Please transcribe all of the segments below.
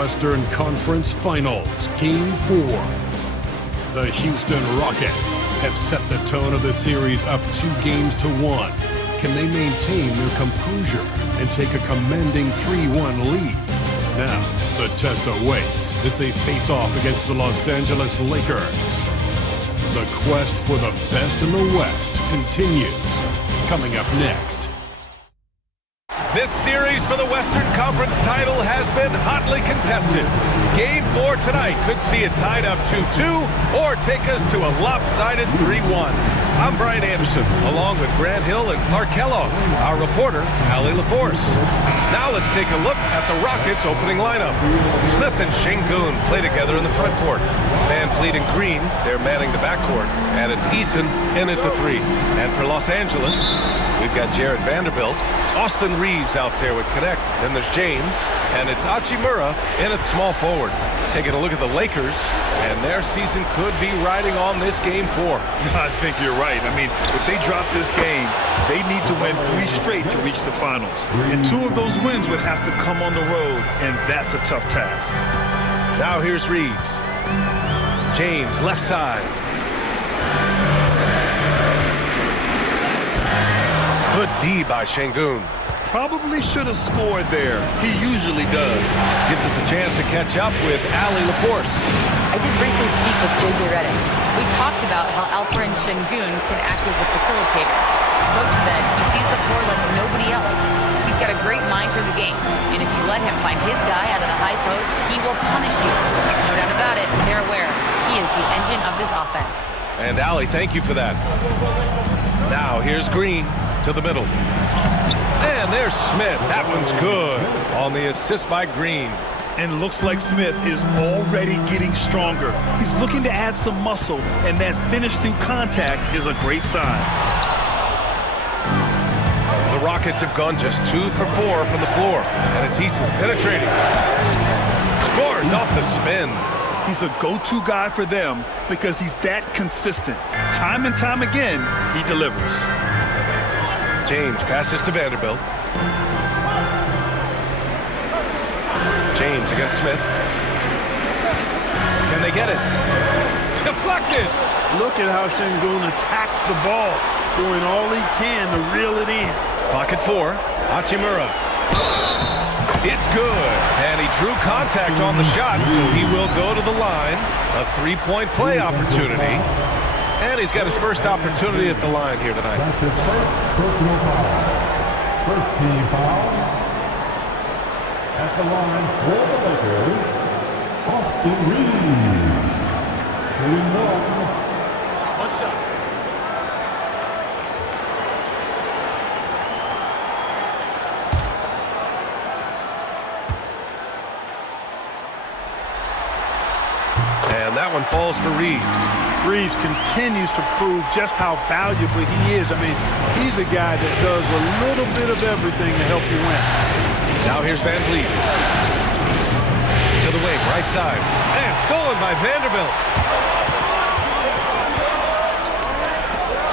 Western Conference Finals, Game 4. The Houston Rockets have set the tone of the series up 2-1. Can they maintain their composure and take a commanding 3-1 lead? Now, the test awaits as they face off against the Los Angeles Lakers. The quest for the best in the West continues. Coming up next. This series for the Western Conference title has been hotly contested. Game 4 tonight could see it tied up 2-2 or take us to a lopsided 3-1. I'm Brian Anderson, along with Grant Hill and Clark Kellogg, our reporter, Allie LaForce. Now let's take a look at the Rockets' opening lineup. Smith and Şengün play together in the front court. Van Fleet and Green, they're manning the backcourt. And it's Eason in at the 3. And for Los Angeles, we've got Jared Vanderbilt. Austin Reeves out there with Connect. Then there's James, and it's Hachimura in at small forward. Taking a look at the Lakers, and their season could be riding on this Game 4. I think you're right. I mean, if they drop this game, they need to win 3 straight to reach the finals. And 2 of those wins would have to come on the road, and that's a tough task. Now here's Reeves. James, left side. Good D by Şengün. Probably should have scored there. He usually does. Gives us a chance to catch up with Allie LaForce. I did briefly speak with J.J. Redick. We talked about how Alperen Şengün can act as a facilitator. Coach said he sees the floor like nobody else. He's got a great mind for the game. And if you let him find his guy out of the high post, he will punish you. No doubt about it, they're aware. He is the engine of this offense. And Allie, thank you for that. Now here's Green to the middle. And there's Smith. That one's good on the assist by Green. And looks like Smith is already getting stronger. He's looking to add some muscle, and that finish through contact is a great sign. The Rockets have gone just 2 for 4 from the floor. And it's Eason penetrating. Scores off the spin. He's a go-to guy for them because he's that consistent. Time and time again, he delivers. James passes to Vanderbilt. James against Smith. Can they get it? Deflected! Look at how Şengün attacks the ball, doing all he can to reel it in. Clock at 4. Hachimura. It's good. And he drew contact on the shot, so he will go to the line. A 3-point play opportunity. And he's got his first opportunity at the line here tonight. That's his first personal foul. First team foul. At the line for the Lakers, Austin Reeves. Shooting 1. One shot. And that one falls for Reeves. Reeves continues to prove just how valuable he is. I mean, he's a guy that does a little bit of everything to help you win. Now here's Van Fleet. To the wing, right side. And stolen by Vanderbilt.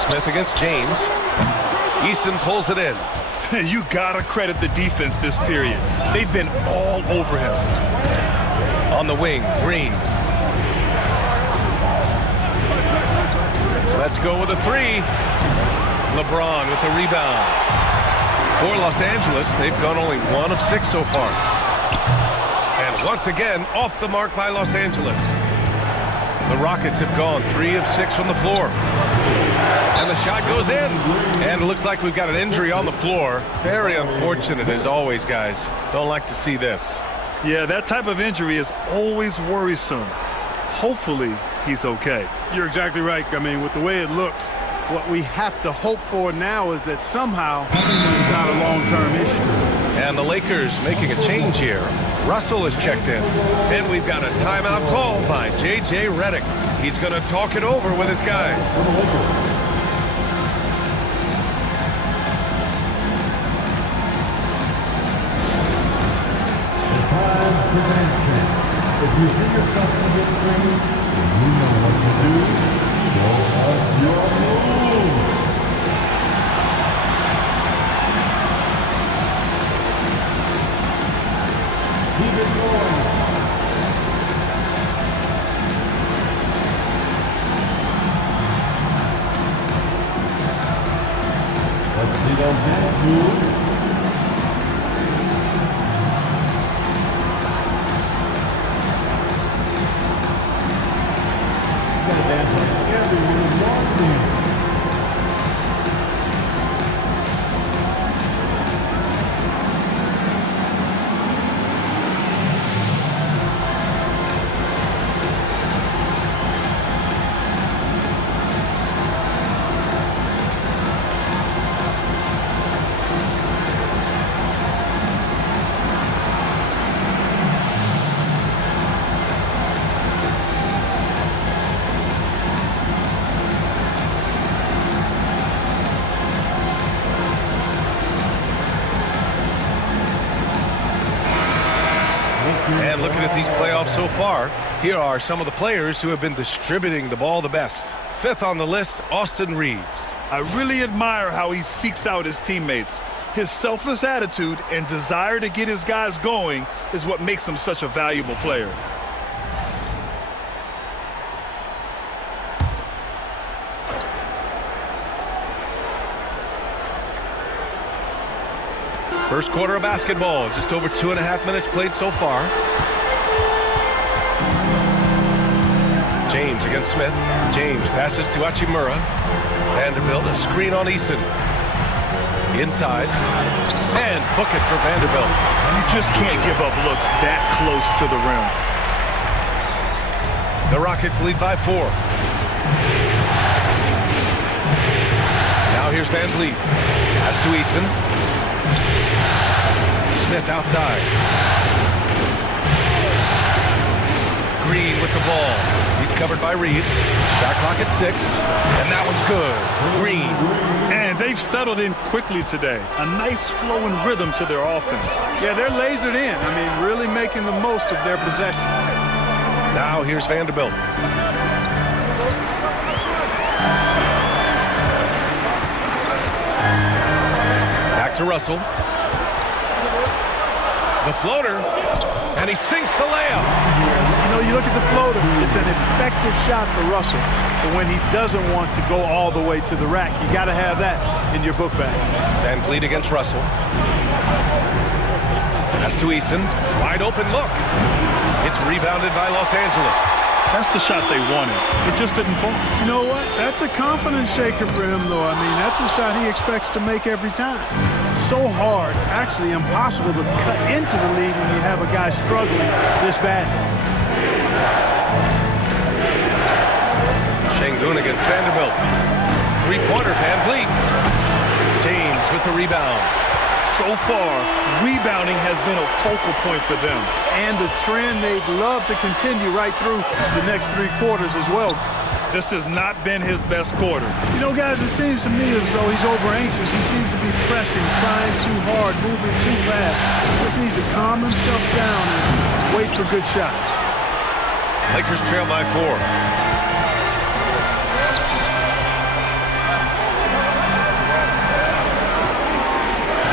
Smith against James. Eason pulls it in. You gotta credit the defense this period. They've been all over him. On the wing, Green. Let's go with a 3. LeBron with the rebound. For Los Angeles, they've gone only 1 of 6 so far. And once again, off the mark by Los Angeles. The Rockets have gone 3 of 6 from the floor. And the shot goes in. And it looks like we've got an injury on the floor. Very unfortunate as always, guys. Don't like to see this. Yeah, that type of injury is always worrisome. Hopefully, he's okay. You're exactly right. I mean, with the way it looks, what we have to hope for now is that somehow it's not a long-term issue. And the Lakers making a change here. Russell is checked in. And we've got a timeout call by J.J. Redick. He's going to talk it over with his guys. If you see yourself on the screen, and you know what to do, show us your moves. Keep it going. Little dance move. And looking at these playoffs so far, here are some of the players who have been distributing the ball the best. Fifth on the list, Austin Reeves. I really admire how he seeks out his teammates. His selfless attitude and desire to get his guys going is what makes him such a valuable player. First quarter of basketball, just over 2.5 minutes played so far. James against Smith. James passes to Hachimura. Vanderbilt, a screen on Eason. Inside. And book it for Vanderbilt. You just can't give up looks that close to the rim. The Rockets lead by 4. Now here's Van Vliet. Pass to Eason. Smith outside. Green with the ball. He's covered by Reeves. Shot clock at 6. And that one's good. Green. And they've settled in quickly today. A nice flowing rhythm to their offense. Yeah, they're lasered in. I mean, really making the most of their possession. Now here's Vanderbilt. Back to Russell. The floater, and he sinks the layup. You know, you look at the floater, it's an effective shot for Russell. But when he doesn't want to go all the way to the rack, you got to have that in your book bag. Van Vliet against Russell. Pass to Eason. Wide open look. It's rebounded by Los Angeles. That's the shot they wanted. It just didn't fall. You know what? That's a confidence shaker for him, though. I mean, that's a shot he expects to make every time. So hard, actually impossible to cut into the lead when you have a guy struggling this bad. Şengün against Vanderbilt. Three-pointer, Van Vliet. James with the rebound. So far, rebounding has been a focal point for them. And the trend they'd love to continue right through the next 3 quarters as well. This has not been his best quarter. You know, guys, it seems to me as though he's over-anxious. He seems to be pressing, trying too hard, moving too fast. He just needs to calm himself down and wait for good shots. Lakers trail by 4.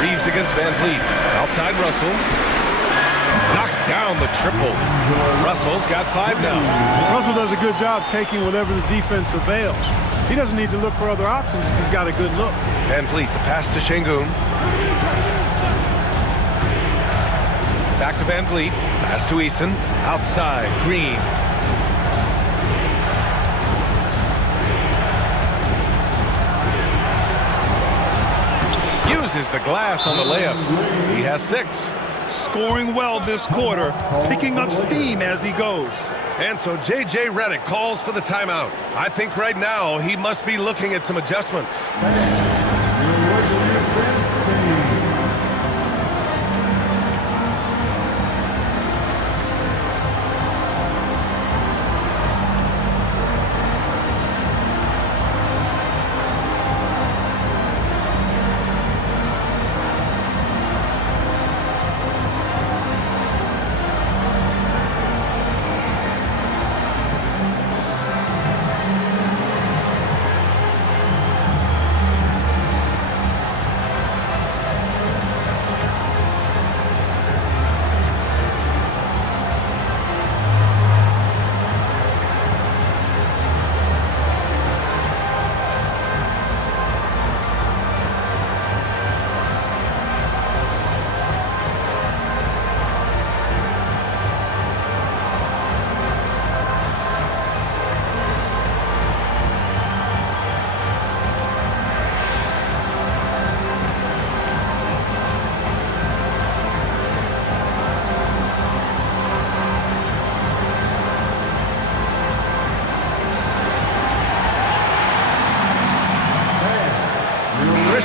Reeves against Van Vliet. Outside Russell. Knocks down the triple. Russell's got 5 now. Russell does a good job taking whatever the defense avails. He doesn't need to look for other options if he's got a good look. Van Vliet, the pass to Şengün. Back to Van Vliet. Pass to Eason. Outside. Green. Uses the glass on the layup. He has 6. Scoring well this quarter, picking up steam as he goes. And so J.J. Redick calls for the timeout. I think right now he must be looking at some adjustments.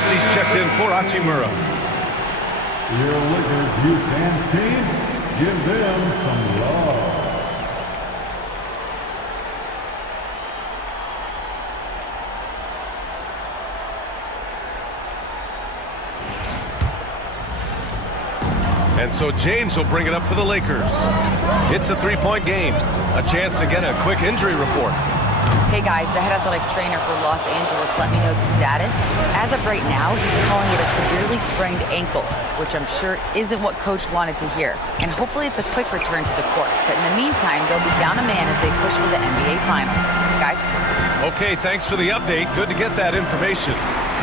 University's checked in for Hachimura. Your Lakers youth dance team, give them some love. And so James will bring it up for the Lakers. It's a three-point game. A chance to get a quick injury report. Hey guys, the head athletic trainer for Los Angeles let me know the status. As of right now, he's calling it a severely sprained ankle, which I'm sure isn't what coach wanted to hear. And hopefully it's a quick return to the court. But in the meantime, they'll be down a man as they push for the NBA Finals. Guys? Okay, thanks for the update. Good to get that information.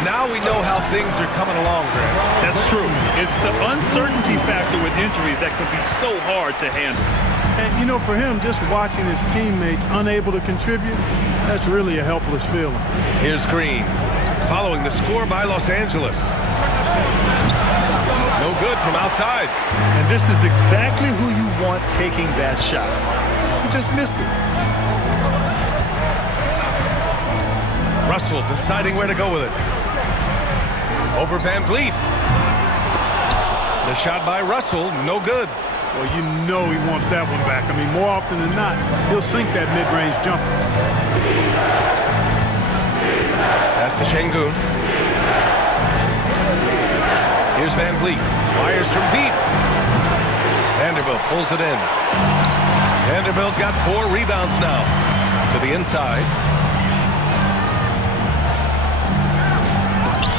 Now we know how things are coming along, Grant. That's true. It's the uncertainty factor with injuries that can be so hard to handle. And, you know, for him, just watching his teammates unable to contribute, that's really a helpless feeling. Here's Green, following the score by Los Angeles. No good from outside. And this is exactly who you want taking that shot. He just missed it. Russell deciding where to go with it. Over Van Vliet. The shot by Russell, no good. Well, you know he wants that one back. I mean, more often than not, he'll sink that mid-range jumper. Pass to Şengün. Here's Van Vliet. Fires from deep. Vanderbilt pulls it in. Vanderbilt's got 4 rebounds now. To the inside.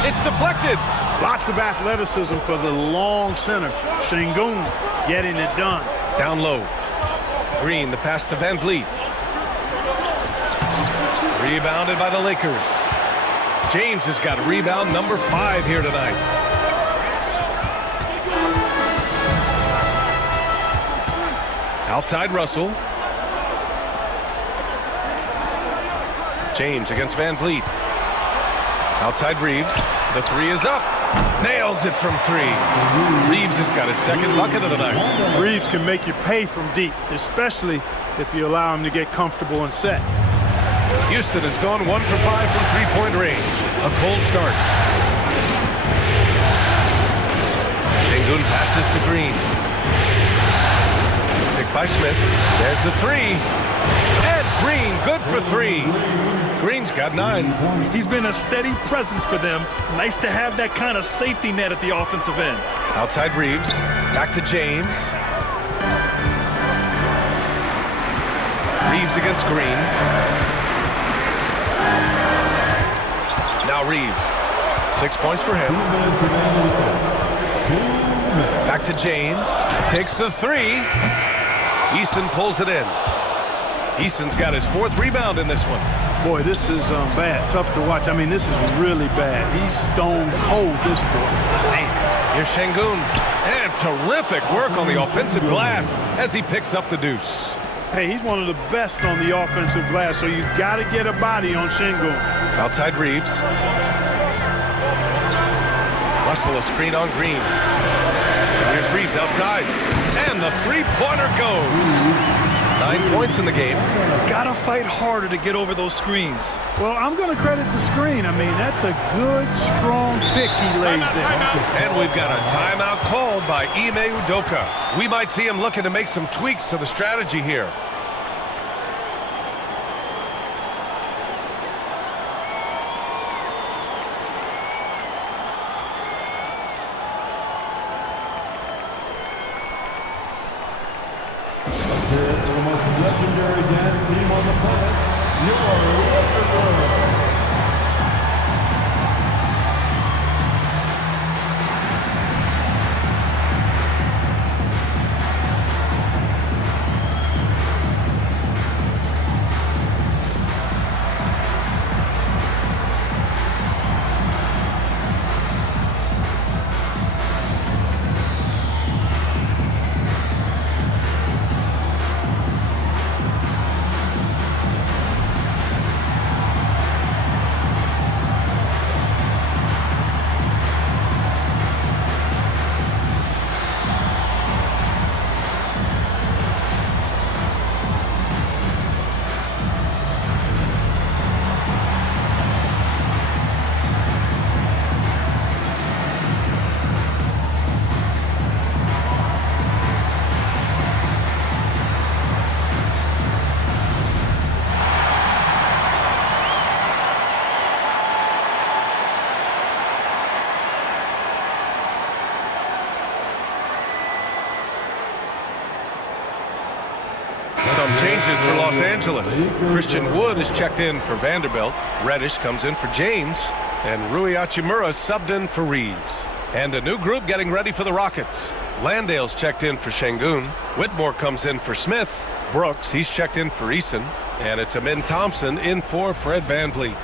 It's deflected. Lots of athleticism for the long center. Şengün getting it done. Down low. Green, the pass to Van Vliet. Rebounded by the Lakers. James has got rebound number 5 here tonight. Outside Russell. James against Van Vliet. Outside Reeves. The 3 is up. Nails it from 3. Reeves has got his second bucket of the night. Reeves can make you pay from deep, especially if you allow him to get comfortable and set. Houston has gone 1 for 5 from three-point range. A cold start. Şengün passes to Green. Picked by Smith. There's the 3. And Green, good for 3. Green's got 9. He's been a steady presence for them. Nice to have that kind of safety net at the offensive end. Outside Reeves. Back to James. Reeves against Green. Now Reeves. 6 points for him. Back to James. Takes the 3. Eason pulls it in. Eason's got his 4th rebound in this one. Boy, this is bad. Tough to watch. I mean, this is really bad. He's stone cold this quarter. Man. Here's Şengün. And terrific work on the offensive glass as he picks up the deuce. Hey, he's one of the best on the offensive glass, so you got to get a body on Şengün. Outside Reeves. Russell a screen on Green. Here's Reeves outside. And the 3-pointer goes. 9 points in the game. Gotta fight harder to get over those screens. Well, I'm going to credit the screen. I mean, that's a good, strong pick he lays there. And we've got a timeout called by Ime Udoka. We might see him looking to make some tweaks to the strategy here. The most legendary dance team on the planet, your Lakers. changes for Los Angeles. Christian Wood is checked in for Vanderbilt. Reddish comes in for James. And Rui Hachimura subbed in for Reeves. And a new group getting ready for the Rockets. Landale's checked in for Şengün. Whitmore comes in for Smith. Brooks, he's checked in for Eason. And it's Amin Thompson in for Fred VanVleet.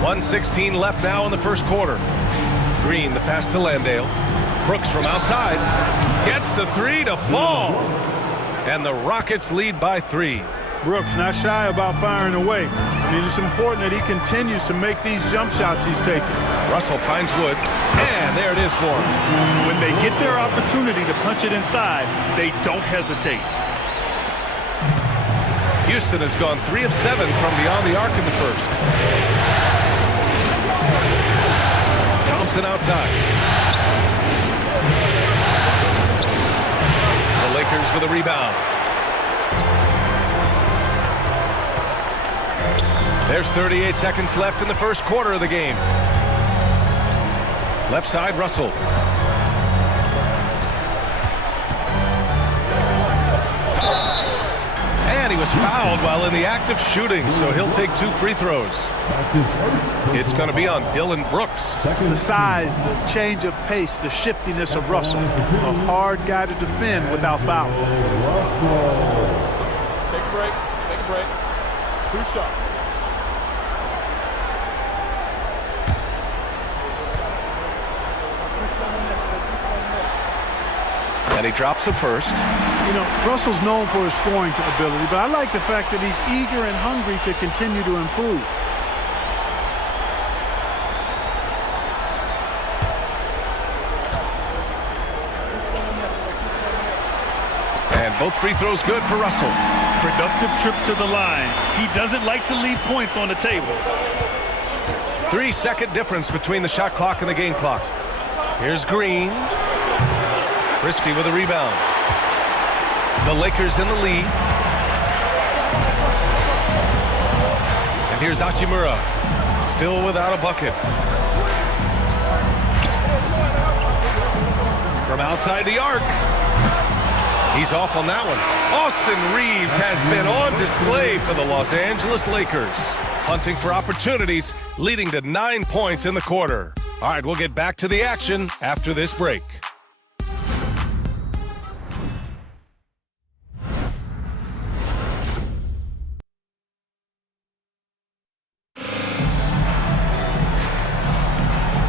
.116 left now in the first quarter. Green, the pass to Landale. Brooks from outside. Gets the three to fall. And the Rockets lead by 3. Brooks not shy about firing away. I mean, it's important that he continues to make these jump shots he's taking. Russell finds Wood. And there it is for him. When they get their opportunity to punch it inside, they don't hesitate. Houston has gone 3 of 7 from beyond the arc in the first. Thompson outside. The Lakers for the rebound. There's 38 seconds left in the first quarter of the game. Left side, Russell. And he was fouled while in the act of shooting, so he'll take 2 free throws. It's going to be on Dylan Brooks. The size, the change of pace, the shiftiness of Russell. A hard guy to defend without fouling. Take a break. Take a break. 2 shots. And he drops it first. You know, Russell's known for his scoring ability, but I like the fact that he's eager and hungry to continue to improve. And both free throws good for Russell. Productive trip to the line. He doesn't like to leave points on the table. 3-second difference between the shot clock and the game clock. Here's Green. Christie with a rebound. The Lakers in the lead. And here's Hachimura. Still without a bucket. From outside the arc. He's off on that one. Austin Reeves has been on display for the Los Angeles Lakers. Hunting for opportunities, leading to 9 points in the quarter. All right, we'll get back to the action after this break.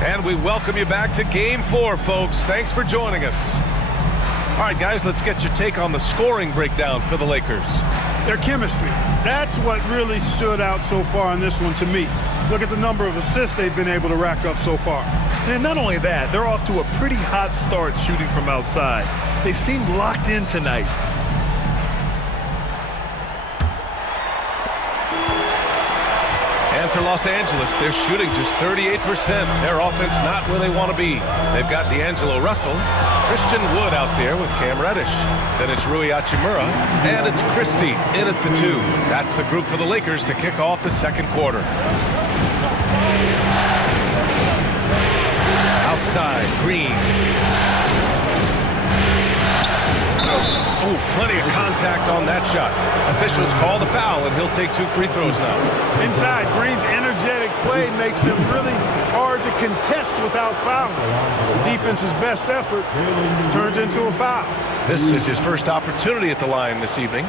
And we welcome you back to Game 4, folks. Thanks for joining us. All right, guys, let's get your take on the scoring breakdown for the Lakers. Their chemistry. That's what really stood out so far in this one to me. Look at the number of assists they've been able to rack up so far. And not only that, they're off to a pretty hot start shooting from outside. They seem locked in tonight. And for Los Angeles, they're shooting just 38%. Their offense not where they want to be. They've got D'Angelo Russell, Christian Wood out there with Cam Reddish. Then it's Rui Hachimura, and it's Christie in at the 2. That's the group for the Lakers to kick off the second quarter. Outside, Green. Oh, plenty of contact on that shot. Officials call the foul, and he'll take 2 free throws now. Inside, Green's energetic play makes it really hard to contest without fouling. The defense's best effort turns into a foul. This is his first opportunity at the line this evening.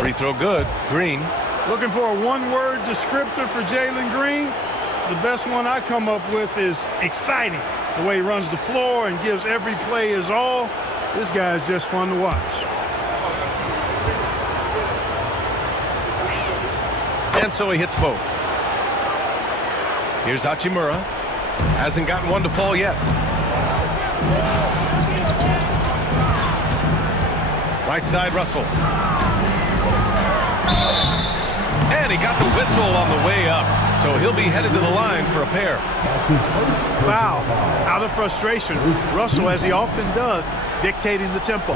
Free throw good. Green. Looking for a one-word descriptor for Jalen Green? The best one I come up with is exciting. The way he runs the floor and gives every play his all. This guy is just fun to watch. And so he hits both. Here's Hachimura. Hasn't gotten one to fall yet. Right side, Russell. And he got the whistle on the way up. So he'll be headed to the line for a pair. Foul. Out of frustration, Russell, as he often does, dictating the tempo.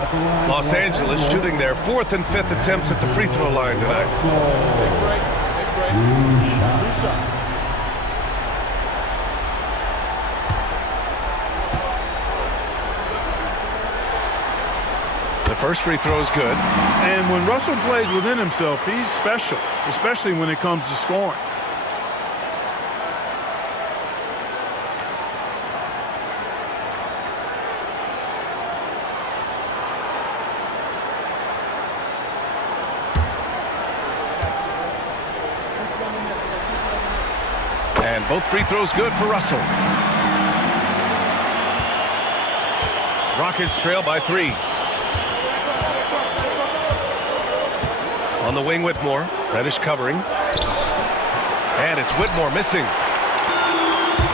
Los Angeles shooting their 4th and 5th attempts at the free throw line tonight. Take a break. Take a break. 2 shots. The first free throw is good. And when Russell plays within himself, he's special, especially when it comes to scoring. And both free throws good for Russell. Rockets trail by 3. On the wing, Whitmore. Reddish covering. And it's Whitmore missing.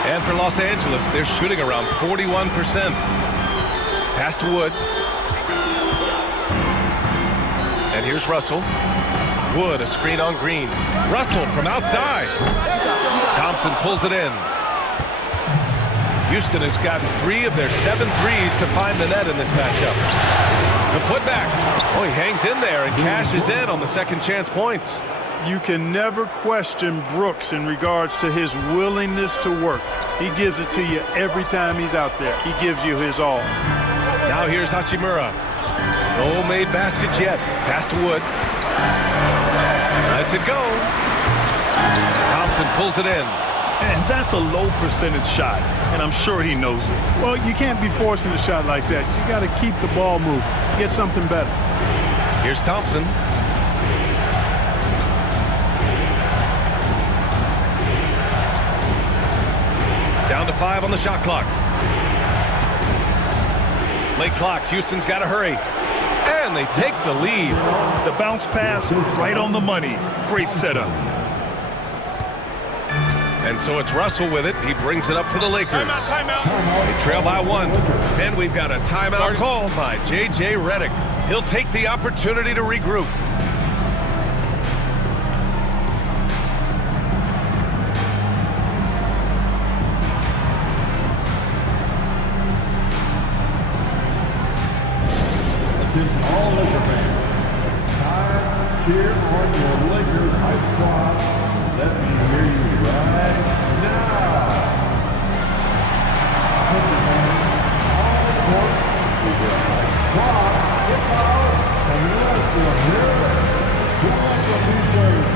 And for Los Angeles, they're shooting around 41%. Pass to Wood. And here's Russell. Wood, a screen on Green. Russell from outside. Thompson pulls it in. Houston has gotten 3 of their 7 threes to find the net in this matchup. The putback. Oh, he hangs in there and cashes in on the second chance points. You can never question Brooks in regards to his willingness to work. He gives it to you every time he's out there. He gives you his all. Now here's Hachimura. No made baskets yet. Pass to Wood. Lets it go. Thompson pulls it in. And that's a low percentage shot, and I'm sure he knows it. Well, you can't be forcing a shot like that. You got to keep the ball moving. Get something better. Here's Thompson. Down to 5 on the shot clock. Late clock. Houston's got to hurry. And they take the lead. The bounce pass right on the money. Great setup. And so it's Russell with it. He brings it up for the Lakers. Timeout. They trail by 1. And we've got a timeout called by J.J. Redick. He'll take the opportunity to regroup. All Laker fans, time to cheer on your Lakers hype squad. Let me hear you right now. Put the fans on the court with your hype squad. Get out and let's go here. Who wants to be first?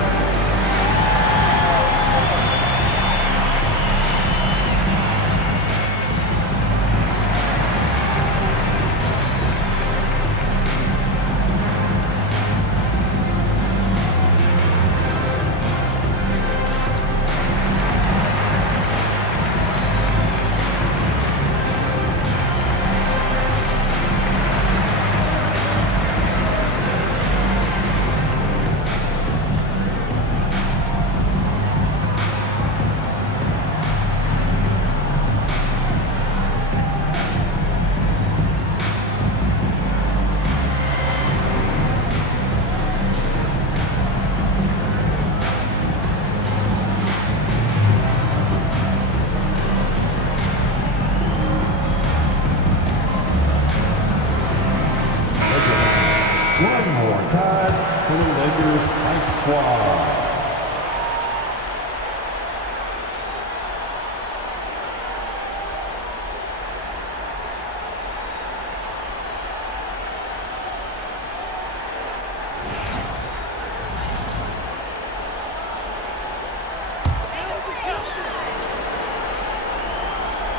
One more time for the Lakers hype squad.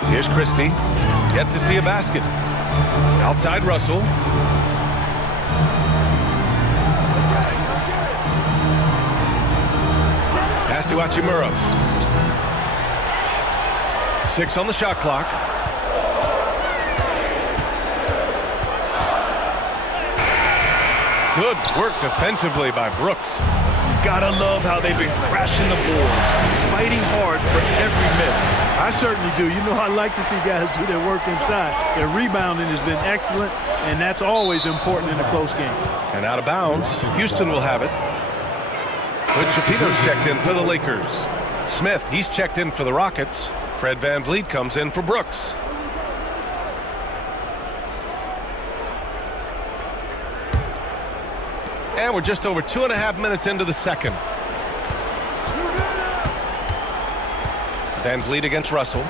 Here's Christie. Yet to see a basket. Outside Russell. Pass to Hachimura. 6 on the shot clock. Good work defensively by Brooks. Gotta love how they've been crashing the boards, fighting hard for every miss. I certainly do. You know, I like to see guys do their work inside. Their rebounding has been excellent, and that's always important in a close game. And out of bounds, Houston will have it. But Shafino's checked in for the Lakers. Smith, he's checked in for the Rockets. Fred VanVleet comes in for Brooks. And we're just over 2.5 minutes into the second. VanVleet against Russell.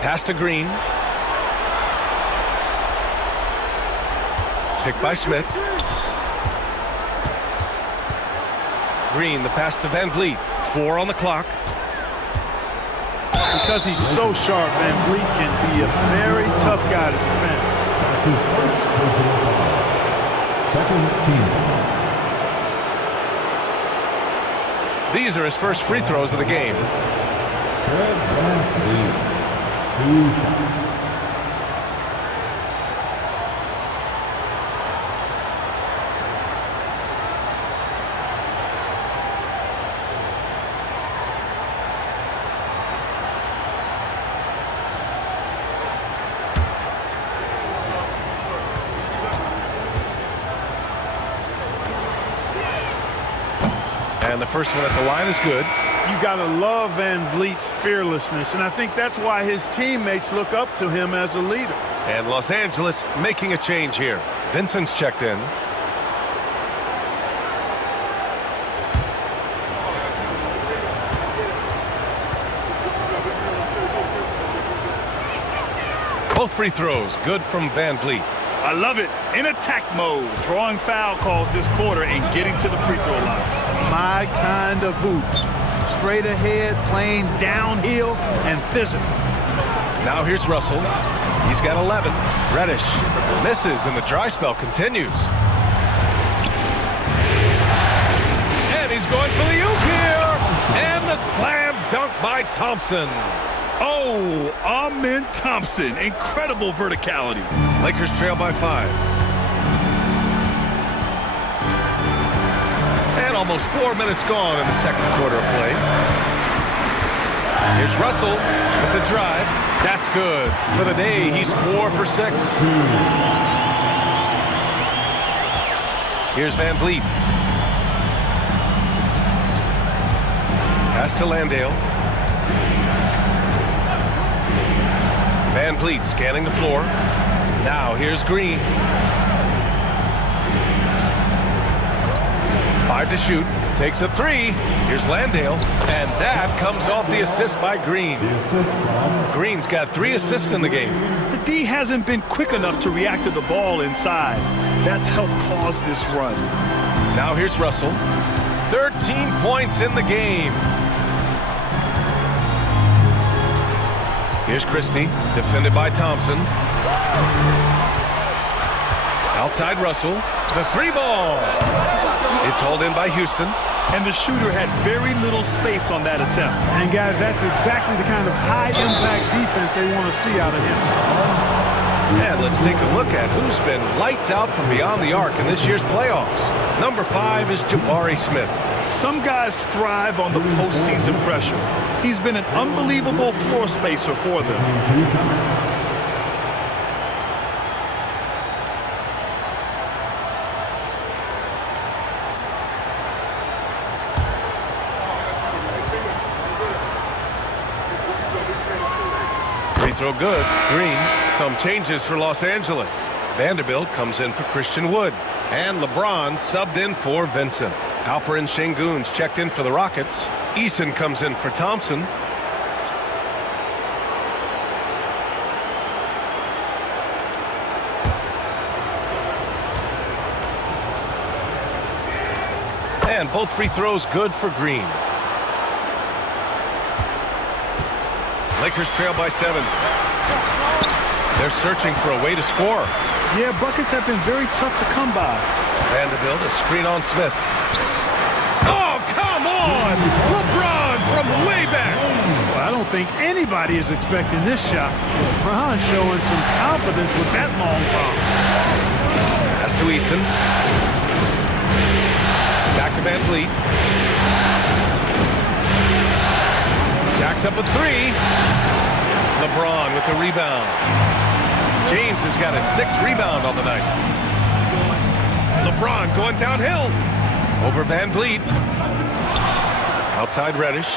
Pass to Green. Picked by Smith. Green, the pass to VanVleet. 4 on the clock. Because he's so sharp, VanVleet can be a very tough guy to defend. That's his first personal foul. Second team. These are his first free throws of the game. Fred VanVleet. 2 shots. And the first one at the line is good. You got to love VanVleet's fearlessness, and I think that's why his teammates look up to him as a leader. And Los Angeles making a change here. Vincent's checked in. Both free throws good from VanVleet. I love it. In attack mode, drawing foul calls this quarter and getting to the free throw line. My kind of hoops. Straight ahead, playing downhill, and physical. Now here's Russell. He's got 11. Reddish misses, and the dry spell continues. And he's going for the oop here. And the slam dunk by Thompson. Oh, Amen Thompson. Incredible verticality. Lakers trail by 5. And almost 4 minutes gone in the second quarter of play. Here's Russell with the drive. That's good. For the day, he's 4 for 6. Here's VanVleet. Pass to Landale. VanVleet scanning the floor. Now here's Green. 5 to shoot. Takes a 3. Here's Landale. And that comes off the assist by Green. Green's got 3 assists in the game. The D hasn't been quick enough to react to the ball inside. That's helped cause this run. Now here's Russell. 13 points in the game. Here's Christie, defended by Thompson. Outside Russell, the 3 ball. It's hauled in by Houston. And the shooter had very little space on that attempt. And guys, that's exactly the kind of high-impact defense they want to see out of him. And let's take a look at who's been lights out from beyond the arc in this year's playoffs. Number 5 is Jabari Smith. Some guys thrive on the postseason pressure. He's been an unbelievable floor spacer for them. Free throw good. Green. Some changes for Los Angeles. Vanderbilt comes in for Christian Wood. And LeBron subbed in for Vincent. Alperen Sengun's checked in for the Rockets. Eason comes in for Thompson. And both free throws good for Green. Lakers trail by 7. They're searching for a way to score. Yeah, buckets have been very tough to come by. Vanderbilt, a screen on Smith. Oh, come on! LeBron from way back. Well, I don't think anybody is expecting this shot. LeBron showing some confidence with that long ball. Pass to Eason. Back to VanVleet. Jacks up a 3. LeBron with the rebound. James has got his 6th rebound on the night. LeBron going downhill. Over VanVleet. Outside Reddish.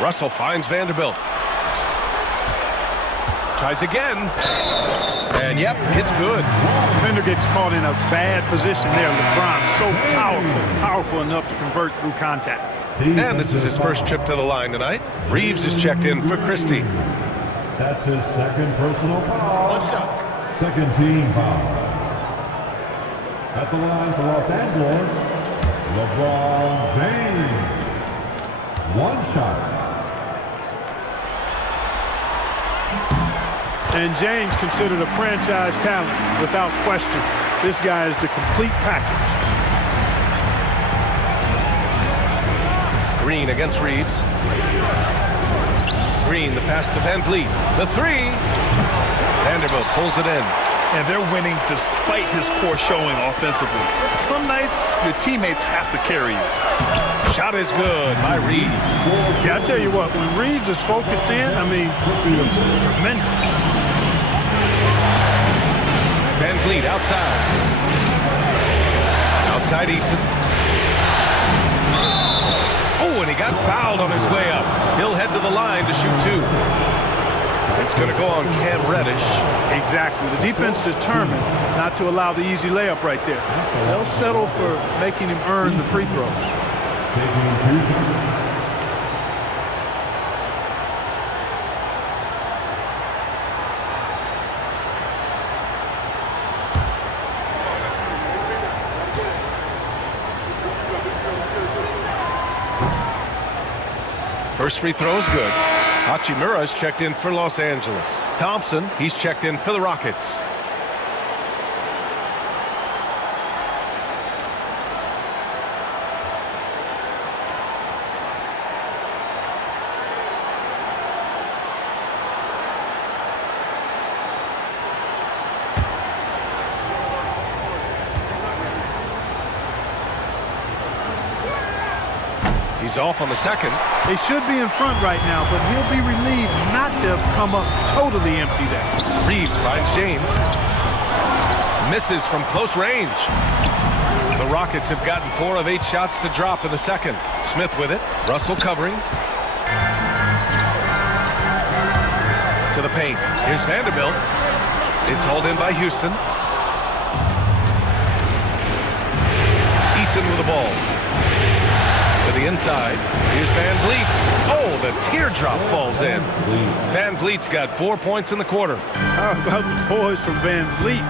Russell finds Vanderbilt. Tries again. And yep, it's good. Defender gets caught in a bad position there. LeBron's so powerful enough to convert through contact. And this is his first trip to the line tonight. Reeves is checked in for Christie. That's his second personal foul. One shot. Second team foul. At the line for Los Angeles, LeBron James. One shot. And James considered a franchise talent without question. This guy is the complete package. Green against Reeves. Green, the pass to Van Vliet. The three. Vanderbilt pulls it in. And they're winning despite his poor showing offensively. Some nights, your teammates have to carry you. Shot is good by Reeves. Yeah, I tell you what, when Reeves is focused in, I mean, he's tremendous. Van Vliet outside. Outside Easton. Oh, and he got fouled on his way up. He'll head to the line to shoot two. It's going to go on Cam Reddish. Exactly. The defense determined not to allow the easy layup right there. They'll settle for making him earn the free throws. Taking 2 shots. First free throw is good. Hachimura is checked in for Los Angeles. Thompson, he's checked in for the Rockets. He's off on the second. They should be in front right now, but he'll be relieved not to have come up totally empty there. Reeves finds James. Misses from close range. The Rockets have gotten 4 of 8 shots to drop in the second. Smith with it. Russell covering. To the paint. Here's Vanderbilt. It's hauled in by Houston. Easton with the ball. To the inside. Here's Van Vliet. Oh, the teardrop falls in. Van Vliet's got 4 points in the quarter. How about the boys from Van Vliet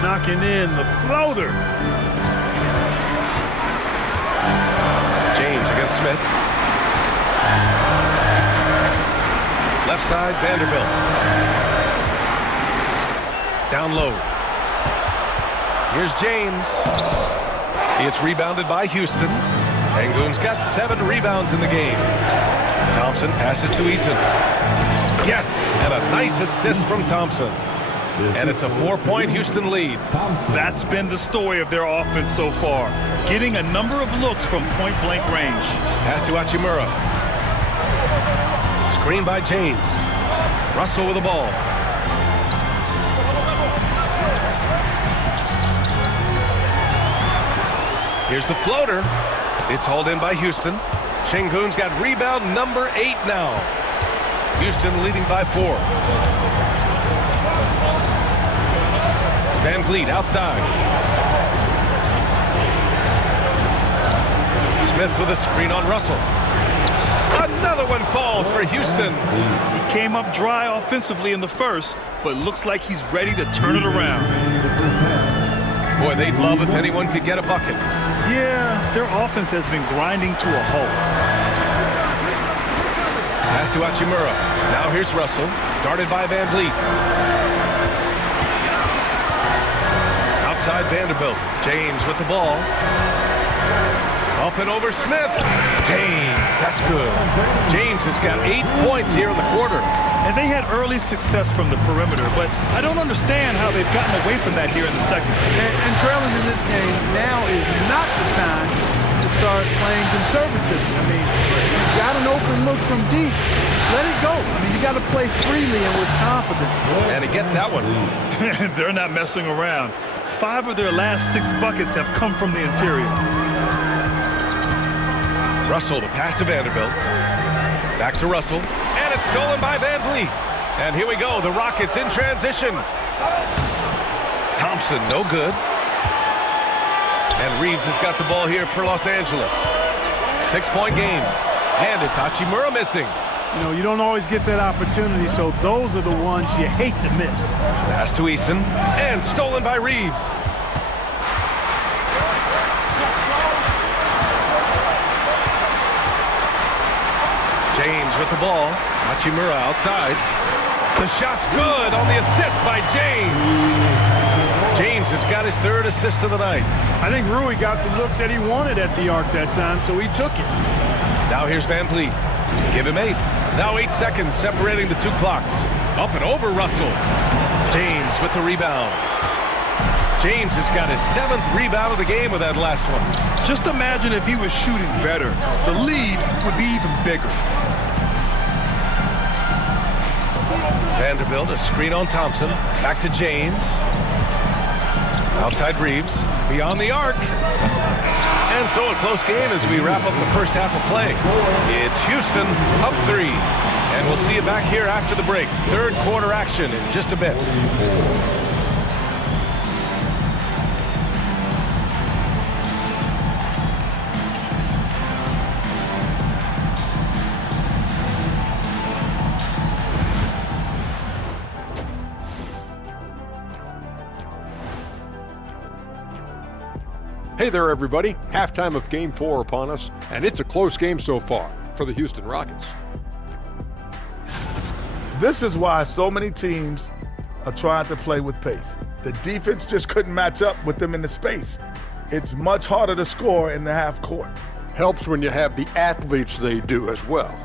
knocking in the floater? James against Smith. Left side, Vanderbilt. Down low. Here's James. It's rebounded by Houston. Angoon's got 7 rebounds in the game. Thompson passes to Eason. Yes, and a nice assist from Thompson. And it's a 4-point Houston lead. That's been the story of their offense so far, getting a number of looks from point-blank range. Pass to Hachimura. Screen by James. Russell with the ball. Here's the floater. It's hauled in by Houston. Sengun's got rebound number 8 now. Houston leading by 4. Van Vliet outside. Smith with a screen on Russell. Another one falls for Houston. He came up dry offensively in the first, but looks like he's ready to turn it around. Boy, they'd love if anyone could get a bucket. Yeah, their offense has been grinding to a halt. Pass to Hachimura. Now here's Russell, guarded by Van Vliet. Outside Vanderbilt. James with the ball. Up and over Smith. James, that's good. James has got 8 points here in the quarter. And they had early success from the perimeter, but I don't understand how they've gotten away from that here in the second. And trailing in this game, now is not the time to start playing conservative. I mean, you've got an open look from deep. Let it go. I mean, you got to play freely and with confidence. And he gets that one. They're not messing around. 5 of their last 6 buckets have come from the interior. Russell, the pass to Vanderbilt. Back to Russell, and it's stolen by Van Vliet. And here we go, the Rockets in transition. Thompson, no good. And Reeves has got the ball here for Los Angeles. 6-point game. And it's Hachimura missing. You know, you don't always get that opportunity, so those are the ones you hate to miss. Pass to Eason, and stolen by Reeves. James with the ball. Hachimura outside. The shot's good on the assist by James. James has got his 3rd assist of the night. I think Rui got the look that he wanted at the arc that time, so he took it. Now here's Van Vliet. Give him 8. Now 8 seconds separating the 2 clocks. Up and over Russell. James with the rebound. James has got his 7th rebound of the game with that last one. Just imagine if he was shooting better. The lead would be even bigger. Vanderbilt, a screen on Thompson. Back to James. Outside Reeves. Beyond the arc. And so a close game as we wrap up the first half of play. It's Houston up 3. And we'll see you back here after the break. 3rd quarter action in just a bit. Hey there, everybody. Halftime of Game 4 upon us, and it's a close game so far for the Houston Rockets. This is why so many teams are trying to play with pace. The defense just couldn't match up with them in the space. It's much harder to score in the half court. Helps when you have the athletes they do as well.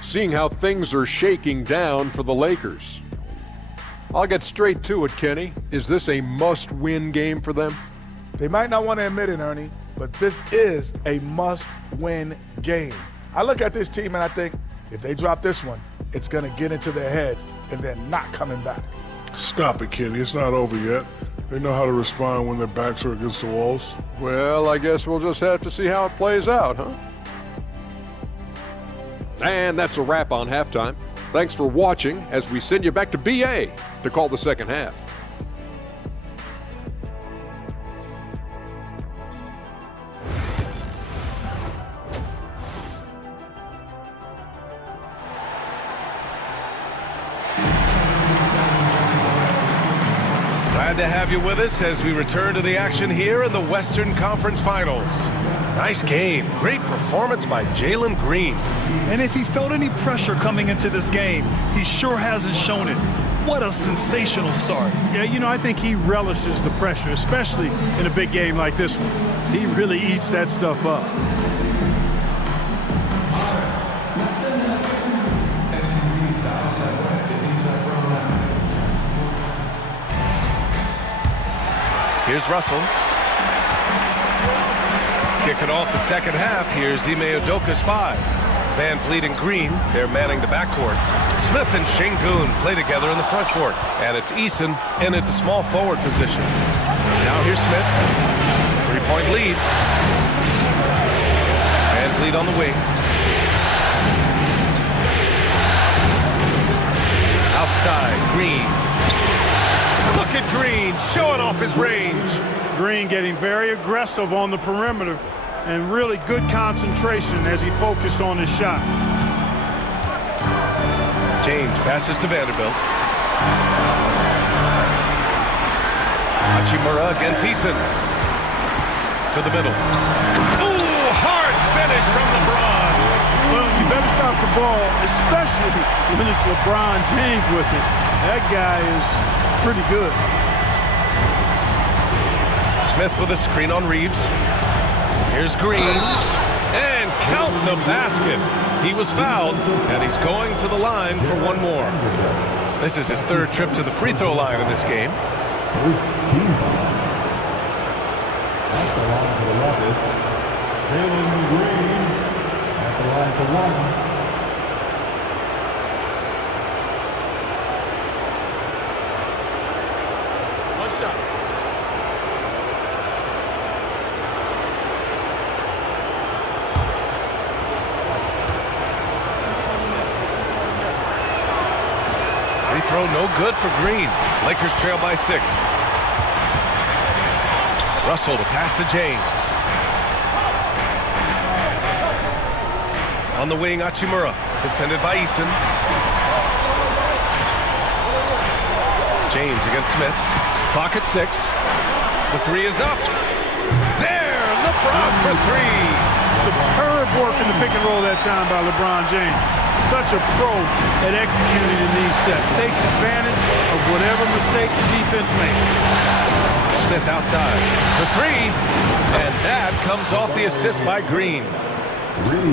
Seeing how things are shaking down for the Lakers. I'll get straight to it, Kenny. Is this a must-win game for them? They might not want to admit it, Ernie, but this is a must-win game. I look at this team and I think, if they drop this one, it's going to get into their heads and they're not coming back. Stop it, Kenny. It's not over yet. They know how to respond when their backs are against the walls. Well, I guess we'll just have to see how it plays out, huh? And that's a wrap on halftime. Thanks for watching as we send you back to BA to call the second half. Glad to have you with us as we return to the action here in the Western Conference Finals. Nice game. Great performance by Jalen Green. And if he felt any pressure coming into this game, he sure hasn't shown it. What a sensational start. Yeah, you know, I think he relishes the pressure, especially in a big game like this one. He really eats that stuff up. Here's Russell. Kicking off the second half, here's Ime Udoka's 5. Van Vliet and Green, they're manning the backcourt. Smith and Şengün play together in the front court. And it's Eason in at the small forward position. Now here's Smith. 3-point lead. Van Vliet on the wing. Outside, Green. Look at Green showing off his range. Green getting very aggressive on the perimeter and really good concentration as he focused on his shot. James passes to Vanderbilt. Hachimura against Eason. To the middle. Ooh, hard finish from LeBron. Well, you better stop the ball, especially when it's LeBron James with it. That guy is pretty good. Smith with a screen on Reeves. Here's Green. And count the basket. He was fouled, and he's going to the line for one more. This is his 3rd trip to the free throw line in this game. First team foul. At the line for the Rockets, Jalen Green. At the line for one. throw no good for Green. Lakers trail by 6. Russell to pass to James. On the wing, Hachimura, defended by Eason. James against Smith. Clock at 6. The 3 is up. There, LeBron for 3. Superb work in the pick and roll that time by LeBron James. Such a pro at executing in these sets. Takes advantage of whatever mistake the defense makes. Smith outside for 3. And that comes off the assist by Green.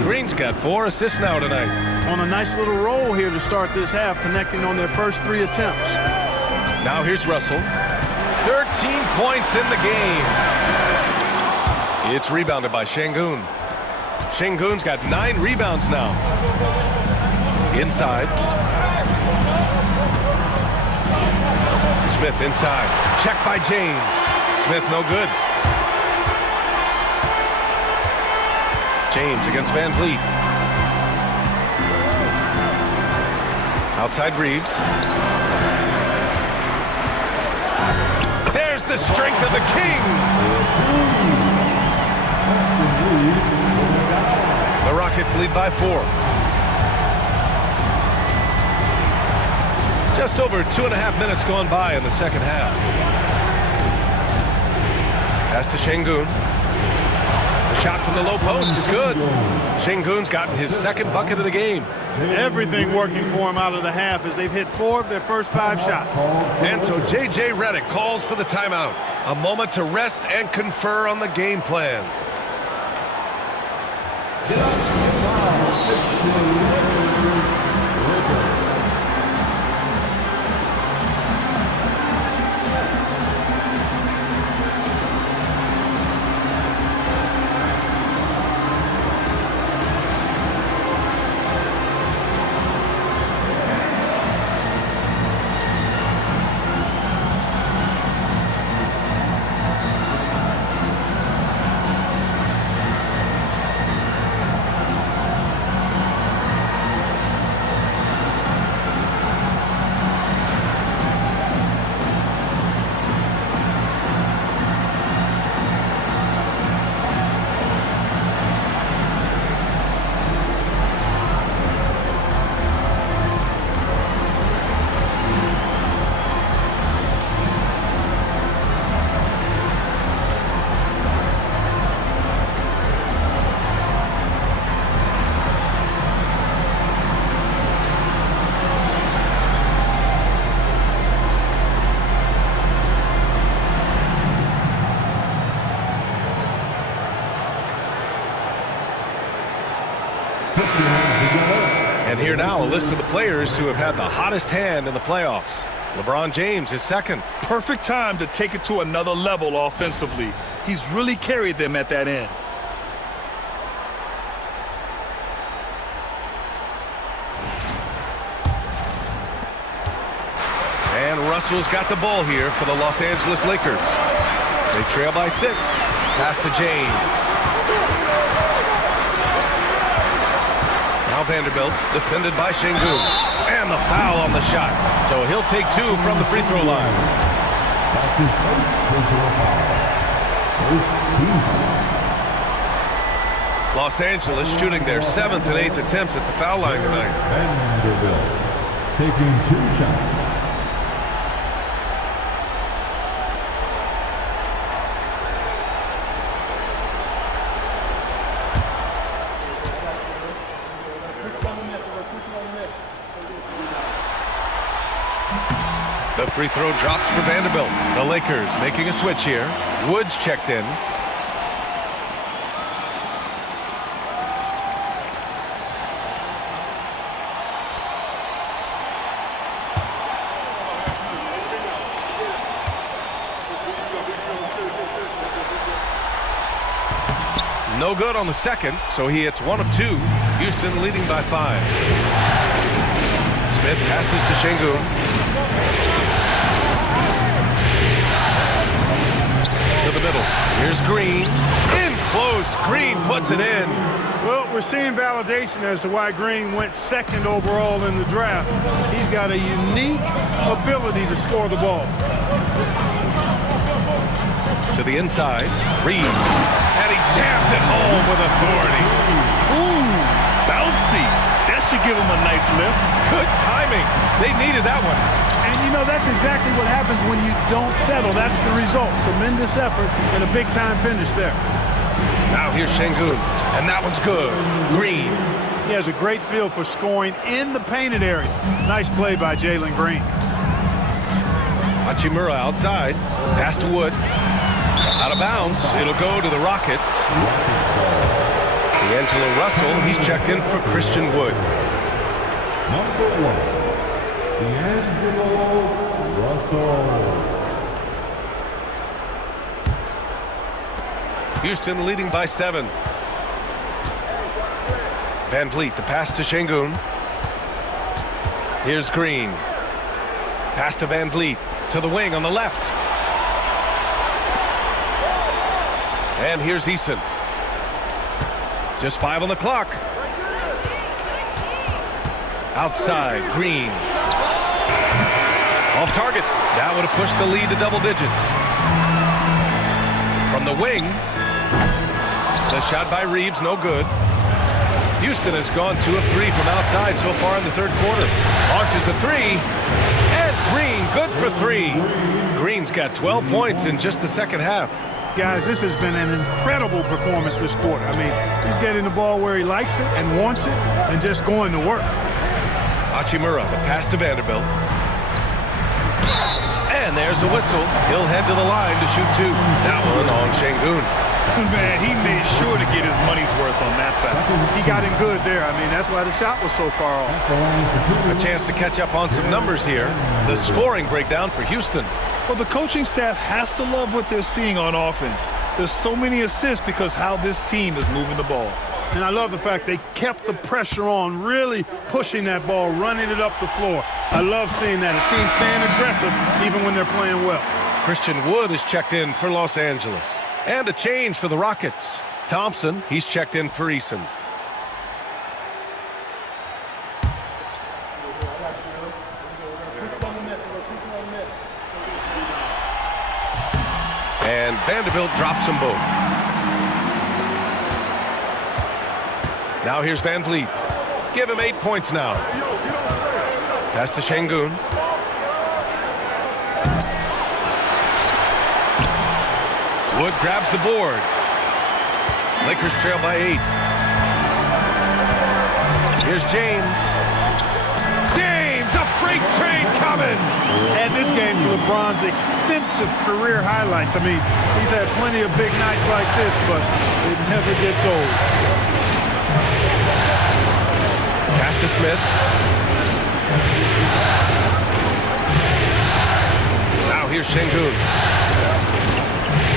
Green's got 4 assists now tonight. On a nice little roll here to start this half, connecting on their first 3 attempts. Now here's Russell. 13 points in the game. It's rebounded by Şengün. Şengün's got 9 rebounds now. Inside. Smith inside. Check by James. Smith no good. James against Van Vliet. Outside Reeves. There's the strength of the King. The Rockets lead by 4. Just over 2.5 minutes gone by in the second half. Pass to Şengün. The shot from the low post is good. Şengün's gotten his second bucket of the game. Everything working for him out of the half as they've hit 4 of their first 5 shots. And so J.J. Redick calls for the timeout. A moment to rest and confer on the game plan. And here now, a list of the players who have had the hottest hand in the playoffs. LeBron James is second. Perfect time to take it to another level offensively. He's really carried them at that end. And Russell's got the ball here for the Los Angeles Lakers. They trail by 6. Pass to James. Now Vanderbilt, defended by Şengün. And the foul on the shot. So he'll take 2 from the free throw line. That's his first personal foul. First team foul. Los Angeles shooting their 7th and 8th attempts at the foul line tonight. Vanderbilt taking 2 shots. The free throw drops for Vanderbilt. The Lakers making a switch here. Woods checked in. No good on the second, so he hits 1 of 2. Houston leading by 5. Smith passes to Şengün. To the middle. Here's Green. In close Green puts it in. Well, we're seeing validation as to why Green went second overall in the draft. He's got a unique ability to score the ball. To the inside, Reeves, and he jams it home with authority. Ooh, bouncy. That should give him a nice lift. Good timing. They needed that one. And you know, that's exactly what happens when you don't settle. That's the result. Tremendous effort and a big-time finish there. Now here's Şengün, and that one's good. Green. He has a great feel for scoring in the painted area. Nice play by Jalen Green. Hachimura outside. Pass to Wood. Out of bounds. It'll go to the Rockets. D'Angelo Russell, he's checked in for Christian Wood. Number 1, D'Angelo Russell. Houston leading by 7. Van Vliet, the pass to Şengün. Here's Green. Pass to Van Vliet, to the wing on the left. And here's Eason. Just 5 on the clock. Outside, Green. Off target. That would have pushed the lead to double digits. From the wing. The shot by Reeves, no good. Houston has gone 2 of 3 from outside so far in the third quarter. Launches a 3. And Green, good for 3. Green's got 12 points in just the second half. Guys, this has been an incredible performance this quarter. I mean, he's getting the ball where he likes it and wants it and just going to work. Hachimura, the pass to Vanderbilt. And there's a whistle. He'll head to the line to shoot 2. That one on Şengün. Man, he made sure to get his money's worth on that foul. He got him good there. I mean, that's why the shot was so far off. A chance to catch up on some numbers here. The scoring breakdown for Houston. Well, the coaching staff has to love what they're seeing on offense. There's so many assists because how this team is moving the ball. And I love the fact they kept the pressure on, really pushing that ball, running it up the floor. I love seeing that. A team staying aggressive even when they're playing well. Christian Wood is checked in for Los Angeles. And a change for the Rockets. Thompson, he's checked in for Eason. And Vanderbilt drops them both. Now here's Van Vliet. Give him 8 points now. Pass to Şengün. Wood grabs the board. Lakers trail by 8. Here's James. James, a freight train coming. Add this game to LeBron's extensive career highlights. I mean, he's had plenty of big nights like this, but it never gets old. Pass to Smith. Now here's Şengün.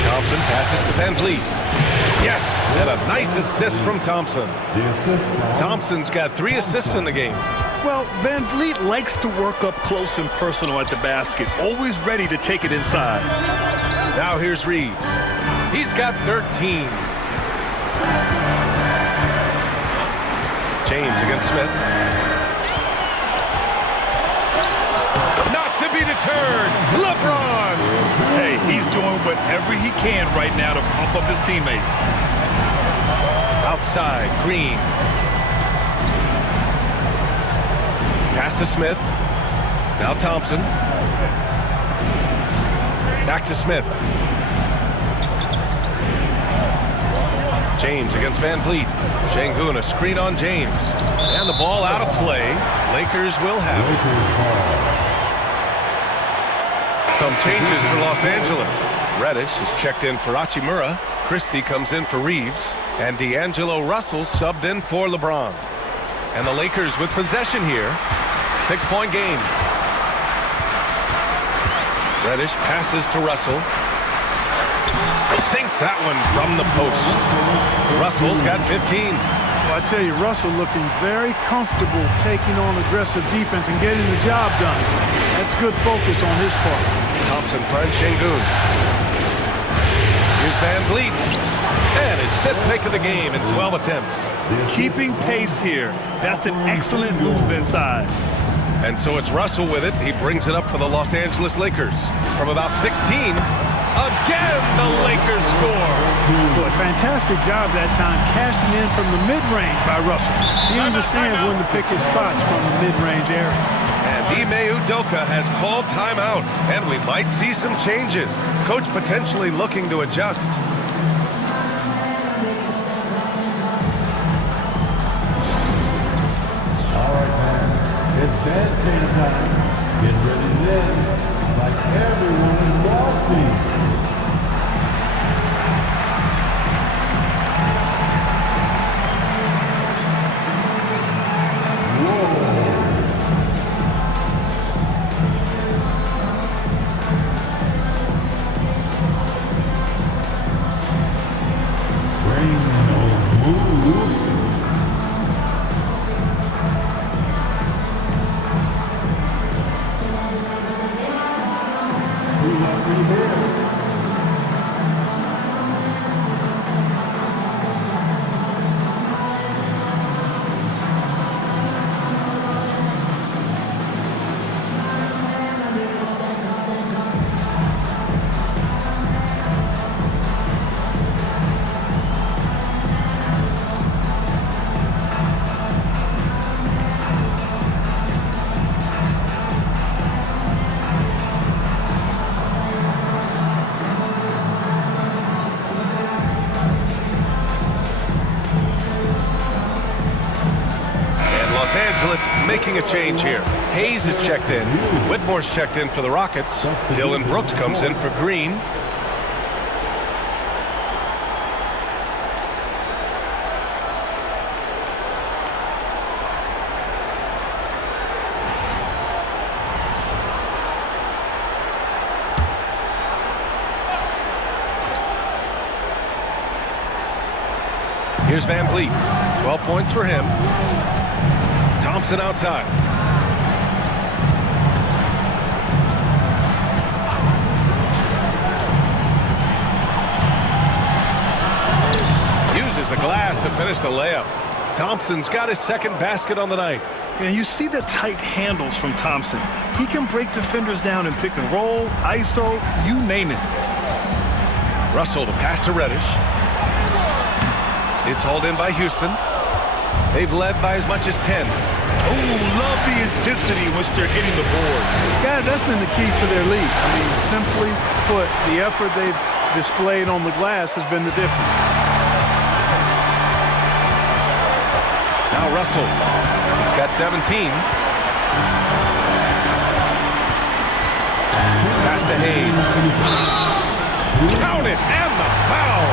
Thompson passes to Van Vliet. Yes, and a nice assist from Thompson. Thompson's got 3 assists in the game. Well, Van Vliet likes to work up close and personal at the basket, always ready to take it inside. Now here's Reeves. He's got 13. James against Smith. Not to be deterred. LeBron. Hey, he's doing whatever he can right now to pump up his teammates. Outside, Green. Pass to Smith. Now Thompson. Back to Smith. James against Van Vliet. Şengün, a screen on James. And the ball out of play. Lakers will have it. Some changes for Los Angeles. Reddish is checked in for Hachimura. Christie comes in for Reeves. And D'Angelo Russell subbed in for LeBron. And the Lakers with possession here. 6-point game. Reddish passes to Russell. Sinks that one from the post. Russell's got 15. Well, I tell you, Russell looking very comfortable taking on aggressive defense and getting the job done. That's good focus on his part. Thompson finds Şengün. Here's Van Vliet. And his fifth make of the game in 12 attempts. Keeping pace here. That's an excellent move inside. And so it's Russell with it. He brings it up for the Los Angeles Lakers. From about 16, again the Lakers score. Boy, fantastic job that time cashing in from the mid-range by Russell. He understands when to pick his spots from the mid-range area. And Ime Udoka has called timeout, and we might see some changes. Coach potentially looking to adjust. All right, man. It's dancing time. Get ready to dance like everyone is waltzing. Making a change here. Hayes is checked in. Whitmore's checked in for the Rockets. Dylan Brooks comes in for Green. Here's Van Vliet. 12 points for him. Thompson outside. Uses the glass to finish the layup. Thompson's got his second basket on the night. And you see the tight handles from Thompson. He can break defenders down in pick and roll, ISO, you name it. Russell, the pass to Reddish. It's hauled in by Houston. They've led by as much as 10. Oh, love the intensity in which they're hitting the boards. Guys, that's been the key to their lead. I mean, simply put, the effort they've displayed on the glass has been the difference. Now Russell. He's got 17. Pass to Hayes. Count it, and the foul.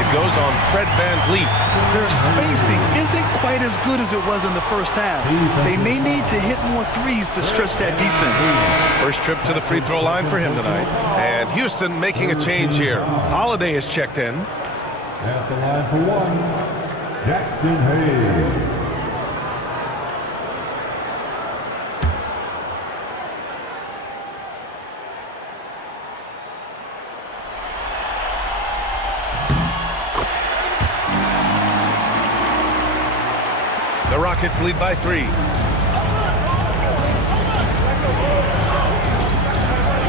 It goes on Fred Van Vliet. Their spacing isn't quite as good as it was in the first half. They may need to hit more threes to stretch that defense. First trip to the free throw line for him tonight. And Houston making a change here. Holiday is checked in. At the line for one, Jackson Hayes. The Rockets lead by 3.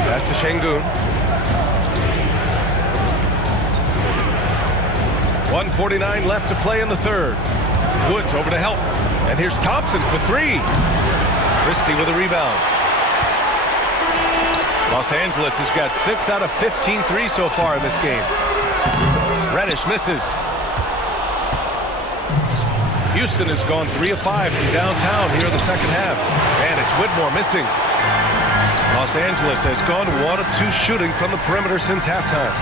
Pass to Şengün. 1:49 left to play in the third. Woods over to help. And here's Thompson for 3. Christie with a rebound. Los Angeles has got 6 out of 15 threes so far in this game. Reddish misses. Houston has gone 3 of 5 from downtown here in the second half. And it's Whitmore missing. Los Angeles has gone 1 of 2 shooting from the perimeter since halftime.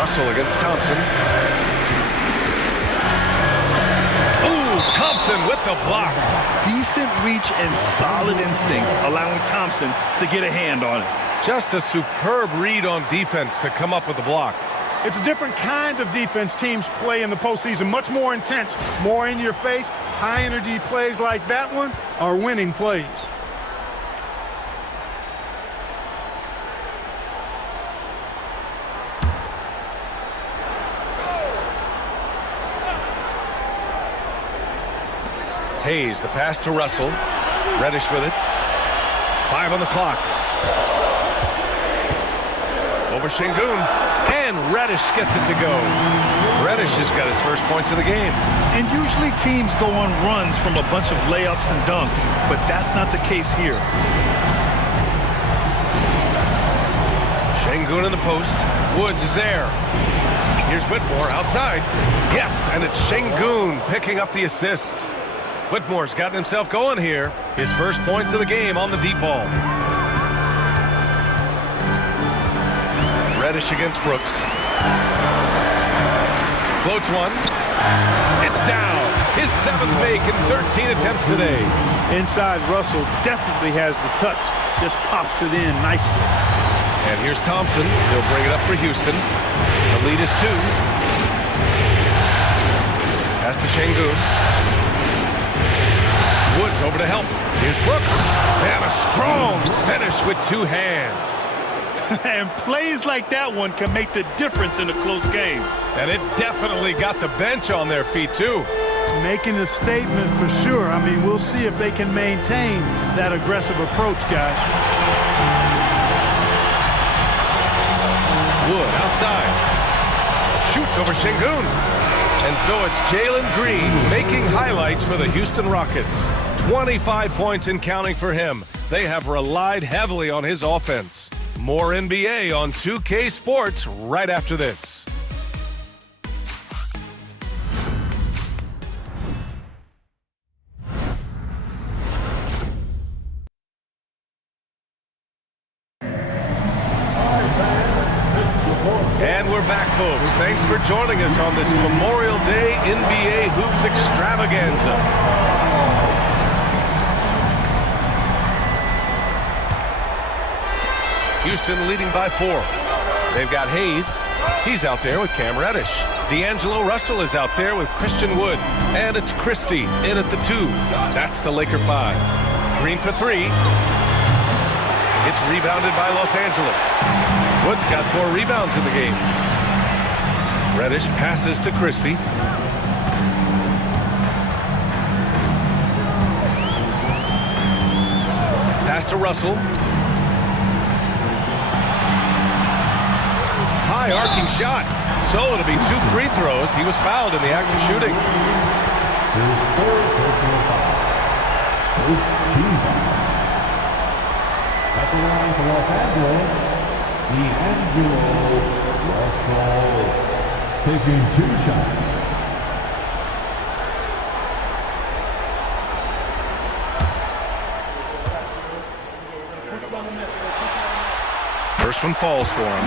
Russell against Thompson. Ooh, Thompson with the block. Decent reach and solid instincts, allowing Thompson to get a hand on it. Just a superb read on defense to come up with the block. It's a different kind of defense teams play in the postseason, much more intense, more in your face. High-energy plays like that one are winning plays. Hayes, the pass to Russell. Reddish with it. 5 on the clock. Over Şengün. And Reddish gets it to go. Reddish has got his first points of the game. And usually teams go on runs from a bunch of layups and dunks, but that's not the case here. Şengün in the post. Woods is there. Here's Whitmore outside. Yes, and it's Şengün picking up the assist. Whitmore's gotten himself going here. His first points of the game on the deep ball. Reddish against Brooks. Floats one. It's down. His 7th make in 13 attempts today. Inside, Russell definitely has the touch. Just pops it in nicely. And here's Thompson. He'll bring it up for Houston. The lead is 2. Pass to Şengün. Woods over to help. Here's Brooks. And a strong finish with 2 hands. And plays like that one can make the difference in a close game. And it definitely got the bench on their feet, too. Making a statement for sure. I mean, we'll see if they can maintain that aggressive approach, guys. Wood outside. Shoots over Şengün. And so it's Jalen Green making highlights for the Houston Rockets. 25 points and counting for him. They have relied heavily on his offense. More NBA on 2K Sports right after this. And we're back, folks. Thanks for joining us on this Memorial Day NBA Hoops Extravaganza. Houston leading by 4. They've got Hayes. He's out there with Cam Reddish. D'Angelo Russell is out there with Christian Wood. And it's Christie in at the 2. That's the Laker 5. Green for 3. It's rebounded by Los Angeles. Wood's got 4 rebounds in the game. Reddish passes to Christie. Pass to Russell. High arcing shot. So it'll be 2 free throws. He was fouled in the act of shooting. His third personal foul. First team foul. At the line for Los Angeles, D'Angelo Russell taking 2 shots. First one falls for him.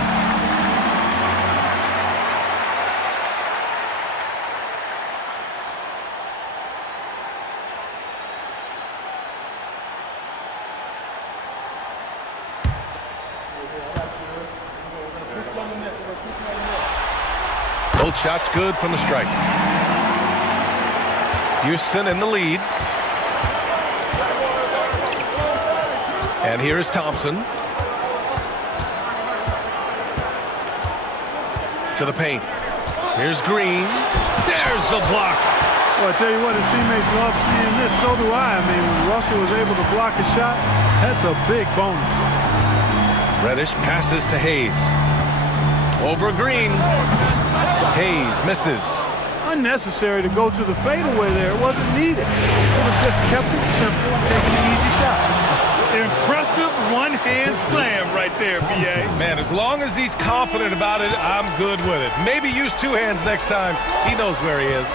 Both shots good from the stripe. Houston in the lead. And here is Thompson. To the paint. Here's Green. There's the block. Well, I tell you what, his teammates love seeing this. So do I. I mean, when Russell was able to block a shot, that's a big bonus. Reddish passes to Hayes. Over Green. Hayes misses. Unnecessary to go to the fadeaway there. It wasn't needed. Could have just kept it simple and taken the easy shot. Impressive one-hand slam right there, B.A. Man, as long as he's confident about it, I'm good with it. Maybe use 2 hands next time. He knows where he is.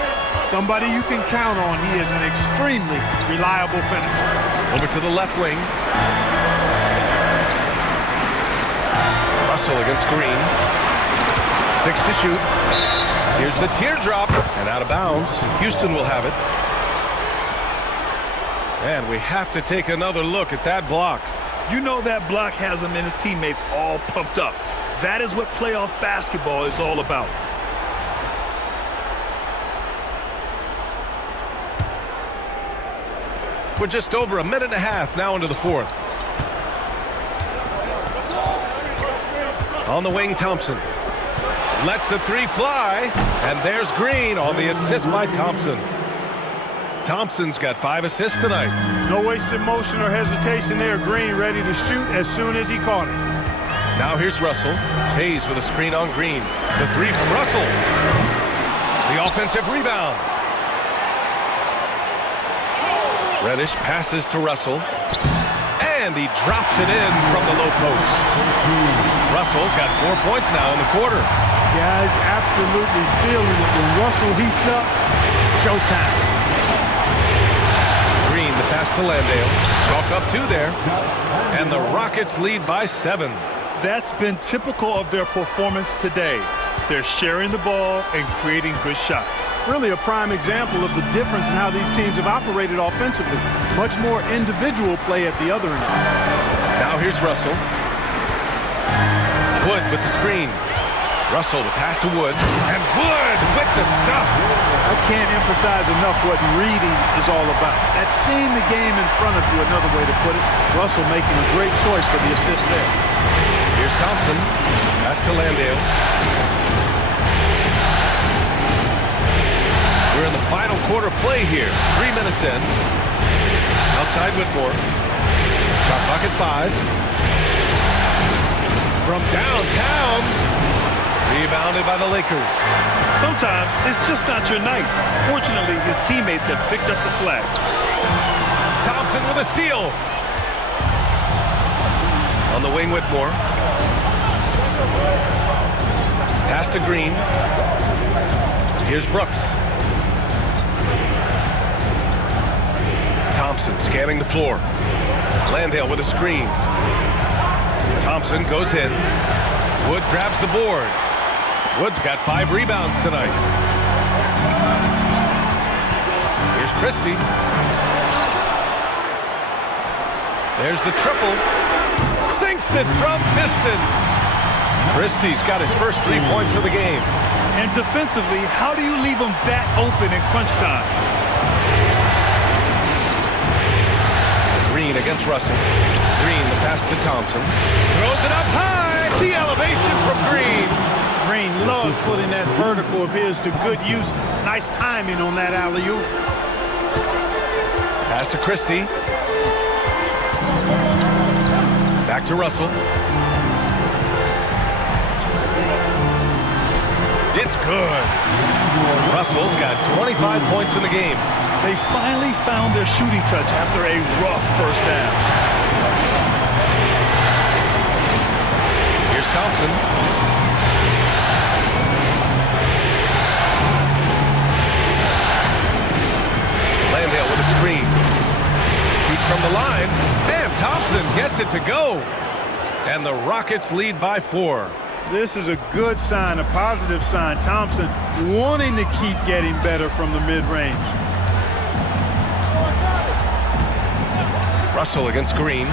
Somebody you can count on. He is an extremely reliable finisher. Over to the left wing. Russell against Green. 6 to shoot. Here's the teardrop, and out of bounds. Houston will have it. And we have to take another look at that block. You know that block has him and his teammates all pumped up. That is what playoff basketball is all about. We're just over a minute and a half now into the 4th. On the wing, Thompson. Lets the 3 fly, and there's Green on the assist by Thompson. Thompson's got 5 assists tonight. No wasted motion or hesitation there. Green ready to shoot as soon as he caught it. Now here's Russell. Hayes with a screen on Green. The 3 from Russell. The offensive rebound. Reddish passes to Russell. And he drops it in from the low post. Russell's got 4 points now in the quarter. Guys absolutely feeling it. When Russell heats up, showtime. Green, the pass to Landale. Chalk up 2 there. And the Rockets lead by 7. That's been typical of their performance today. They're sharing the ball and creating good shots. Really a prime example of the difference in how these teams have operated offensively. Much more individual play at the other end. Now here's Russell. Wood with the screen. Russell to pass to Wood. And Wood with the stuff. I can't emphasize enough what reading is all about. That's seeing the game in front of you, another way to put it. Russell making a great choice for the assist there. Here's Thompson. Pass to Landale. We're in the final quarter play here. 3 minutes in. Outside Whitmore. Shot clock at 5. From downtown. Rebounded by the Lakers. Sometimes it's just not your night. Fortunately, his teammates have picked up the slack. Thompson with a steal. On the wing, Whitmore. Pass to Green. Here's Brooks. Thompson scanning the floor. Landale with a screen. Thompson goes in. Wood grabs the board. Wood's got 5 rebounds tonight. Here's Christie. There's the triple. Sinks it from distance. Christie's got his first 3 points of the game. And defensively, how do you leave them that open in crunch time? Green against Russell. Green, the pass to Thompson. Throws it up high. The elevation from Green. Green loves putting that vertical of his to good use. Nice timing on that alley-oop. Pass to Christie. Back to Russell. It's good. Russell's got 25 points in the game. They finally found their shooting touch after a rough first half. Here's Thompson. Landale with a screen. Shoots from the line. And Thompson gets it to go. And the Rockets lead by 4. This is a good sign, a positive sign. Thompson wanting to keep getting better from the mid-range. Russell against Green.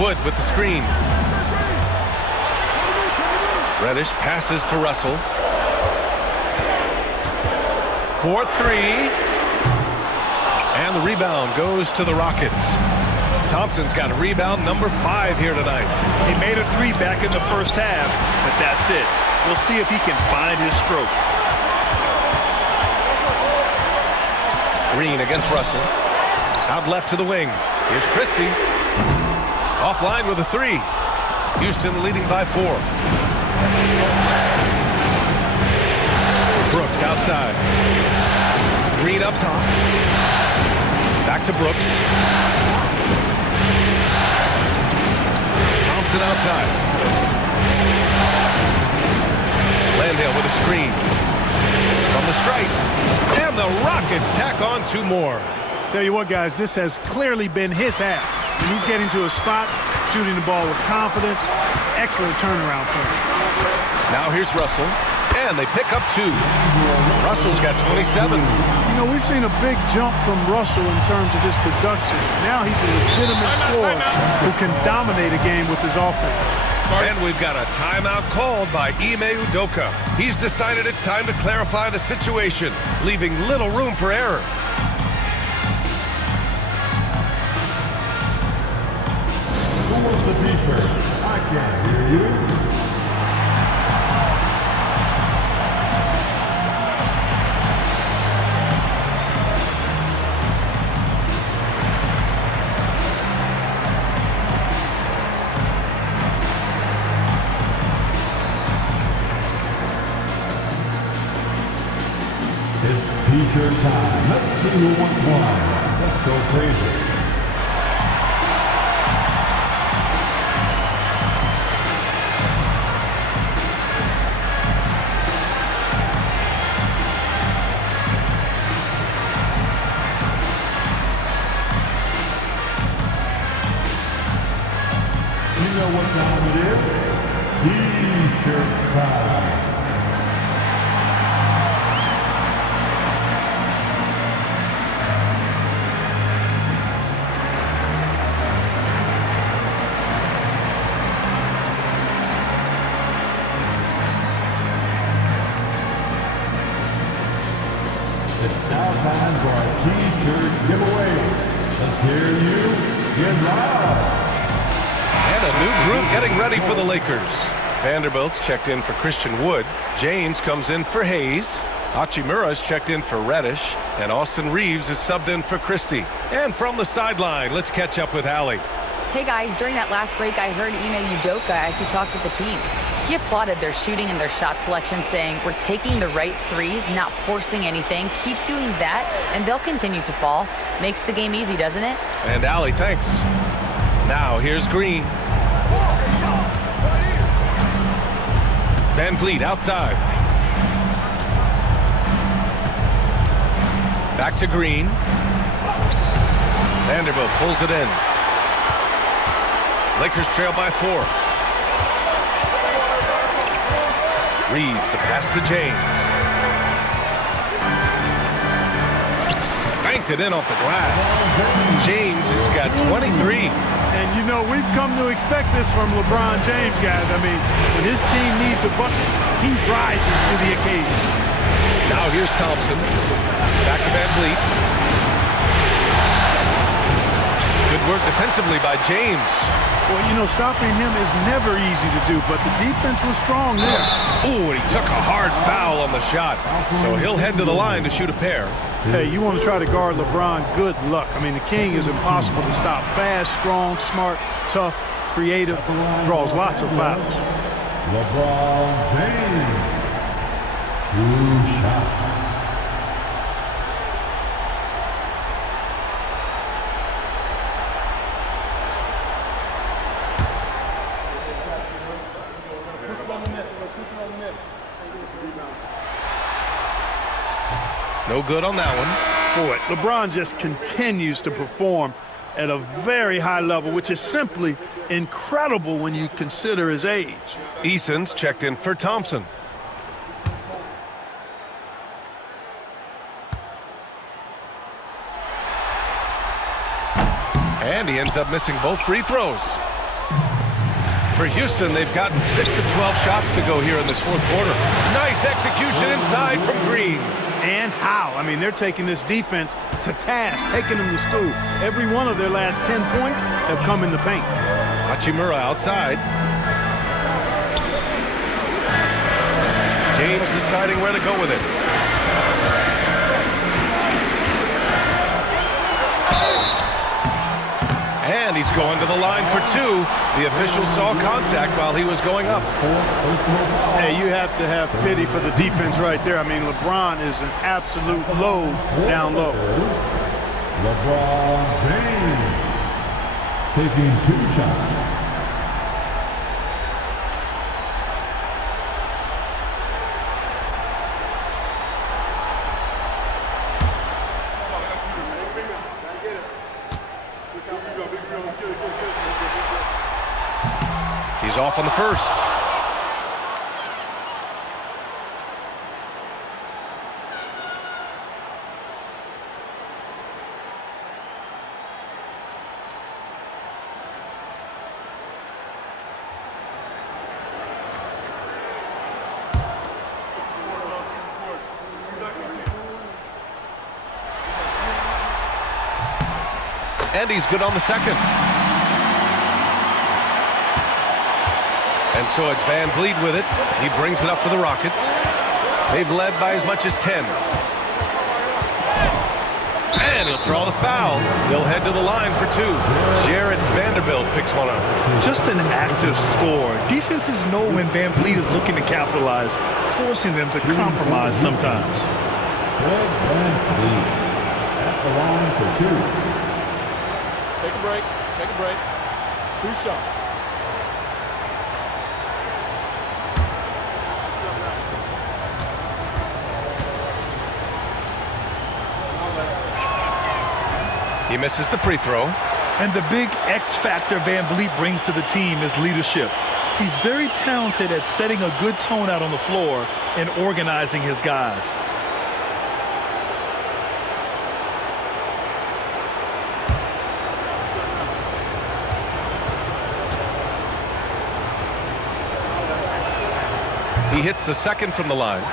Wood with the screen. Reddish passes to Russell. 4-3. And the rebound goes to the Rockets. Thompson's got rebound number 5 here tonight. He made a 3 back in the first half, but that's it. We'll see if he can find his stroke. Green against Russell. Out left to the wing. Here's Christie. Offline with a 3. Houston leading by 4. Brooks outside. Green up top. Back to Brooks. Thompson outside. Landale with a screen. From the stripe. And the Rockets tack on 2 more. Tell you what, guys, this has clearly been his half. And he's getting to a spot, shooting the ball with confidence. Excellent turnaround for him. Now here's Russell. And they pick up 2. Russell's got 27. You know, we've seen a big jump from Russell in terms of his production. Now he's a legitimate scorer who can dominate a game with his offense. And we've got a timeout called by Ime Udoka. He's decided it's time to clarify the situation, leaving little room for error. Who wants the t-shirt? I can't hear you. T-shirt time. Let's see who wants one. Let's go crazy. You know what time it is? T-shirt time. It's now time for our T-shirt giveaway. Let's hear you get loud. And a new group getting ready for the Lakers. Vanderbilt's checked in for Christian Wood. James comes in for Hayes. Hachimura's checked in for Reddish. And Austin Reeves is subbed in for Christie. And from the sideline, let's catch up with Allie. Hey guys, during that last break, I heard Ime Udoka as he talked with the team. He applauded their shooting and their shot selection, saying, "We're taking the right threes, not forcing anything. Keep doing that, and they'll continue to fall." Makes the game easy, doesn't it? And Allie, thanks. Now here's Green. Van Vliet outside. Back to Green. Vanderbilt pulls it in. Lakers trail by 4. Reeves, the pass to James. Banked it in off the glass. James has got 23. And you know, we've come to expect this from LeBron James, guys. I mean, when his team needs a bucket, he rises to the occasion. Now here's Thompson. Back to Van Vliet. Good work defensively by James. Well, you know, stopping him is never easy to do, but the defense was strong there. Ooh, and he took a hard foul on the shot. So he'll head to the line to shoot a pair. Hey, you want to try to guard LeBron, good luck. I mean, the King is impossible to stop. Fast, strong, smart, tough, creative, draws lots of fouls. LeBron James. 2 shots. No good on that one. Boy, LeBron just continues to perform at a very high level, which is simply incredible when you consider his age. Eason's checked in for Thompson. And he ends up missing both free throws. For Houston, they've gotten 6 of 12 shots to go here in this fourth quarter. Nice execution inside from Green. And how? I mean, they're taking this defense to task, taking them to school. Every one of their last 10 points have come in the paint. Hachimura outside. James deciding where to go with it. And he's going to the line for 2. The official saw contact while he was going up. Hey, you have to have pity for the defense right there. I mean, LeBron is an absolute load down low. LeBron James taking 2 shots. He's off on the first. And he's good on the second. And so it's Van Vliet with it. He brings it up for the Rockets. They've led by as much as 10. And he'll draw the foul. He'll head to the line for 2. Jared Vanderbilt picks one up. Just an active score. Defenses know when Van Vliet is looking to capitalize, forcing them to compromise sometimes. At the line for two. Take a break. Take a break. 2 shots. He misses the free throw. And the big X factor Van Vliet brings to the team is leadership. He's very talented at setting a good tone out on the floor and organizing his guys. He hits the second from the line.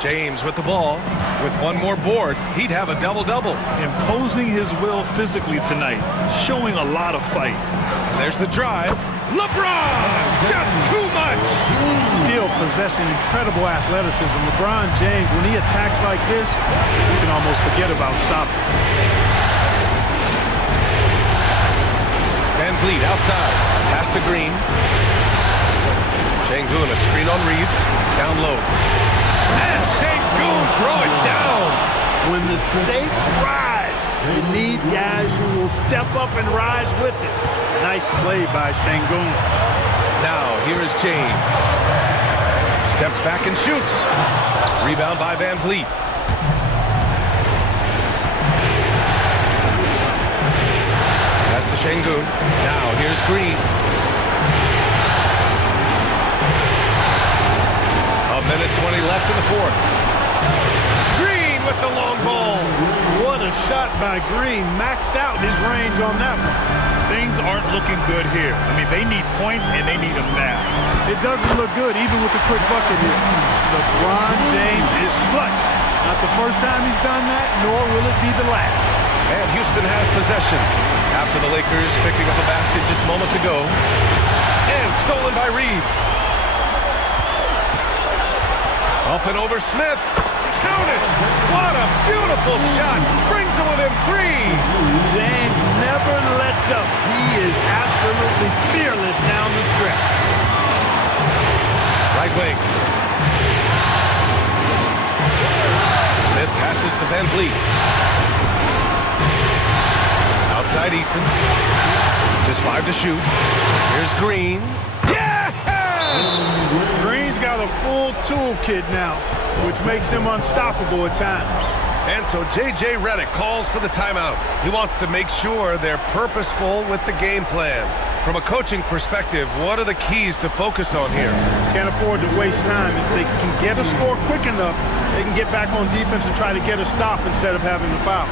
James with the ball. With one more board, he'd have a double-double. Imposing his will physically tonight, showing a lot of fight. And there's the drive. LeBron! Just too much! Still possessing incredible athleticism. LeBron James, when he attacks like this, you can almost forget about stopping. Van Vliet outside. Pass to Green. Şengün, a screen on Reeves. Down low. And Şengün throw it down. When the stakes rise, you need guys who will step up and rise with it. Nice play by Şengün. Now, here is James. Steps back and shoots. Rebound by Van Vliet. Pass to Şengün. Now, here's Green. A minute 20 left in the fourth. Green with the long ball. What a shot by Green. Maxed out his range on that one. Things aren't looking good here. I mean, they need points, and they need them now. It doesn't look good, even with the quick bucket here. LeBron James is clutch. Not the first time he's done that, nor will it be the last. And Houston has possession after the Lakers picking up a basket just moments ago. And stolen by Reeves. Up and over Smith. Count it! What a beautiful shot! Brings it within 3. James never lets up. He is absolutely fearless down the stretch. Right wing. Smith passes to Van Vliet. Outside Eason. Just 5 to shoot. Here's Green. Yes! Green's got a full toolkit now, which makes him unstoppable at times. And so J.J. Redick calls for the timeout. He wants to make sure they're purposeful with the game plan. From a coaching perspective, what are the keys to focus on here? Can't afford to waste time. If they can get a score quick enough, they can get back on defense and try to get a stop instead of having to foul.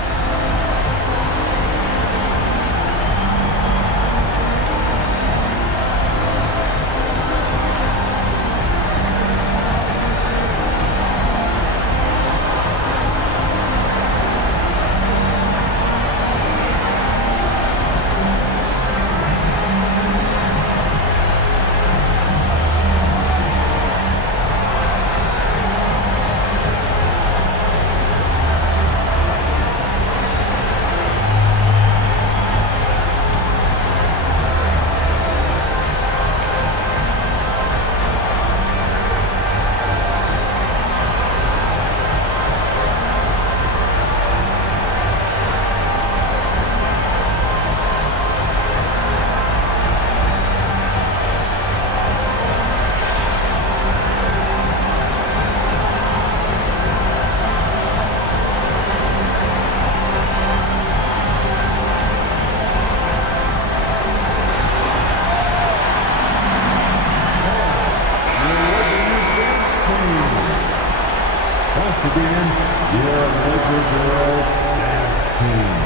Once again, your Laker girls dance team.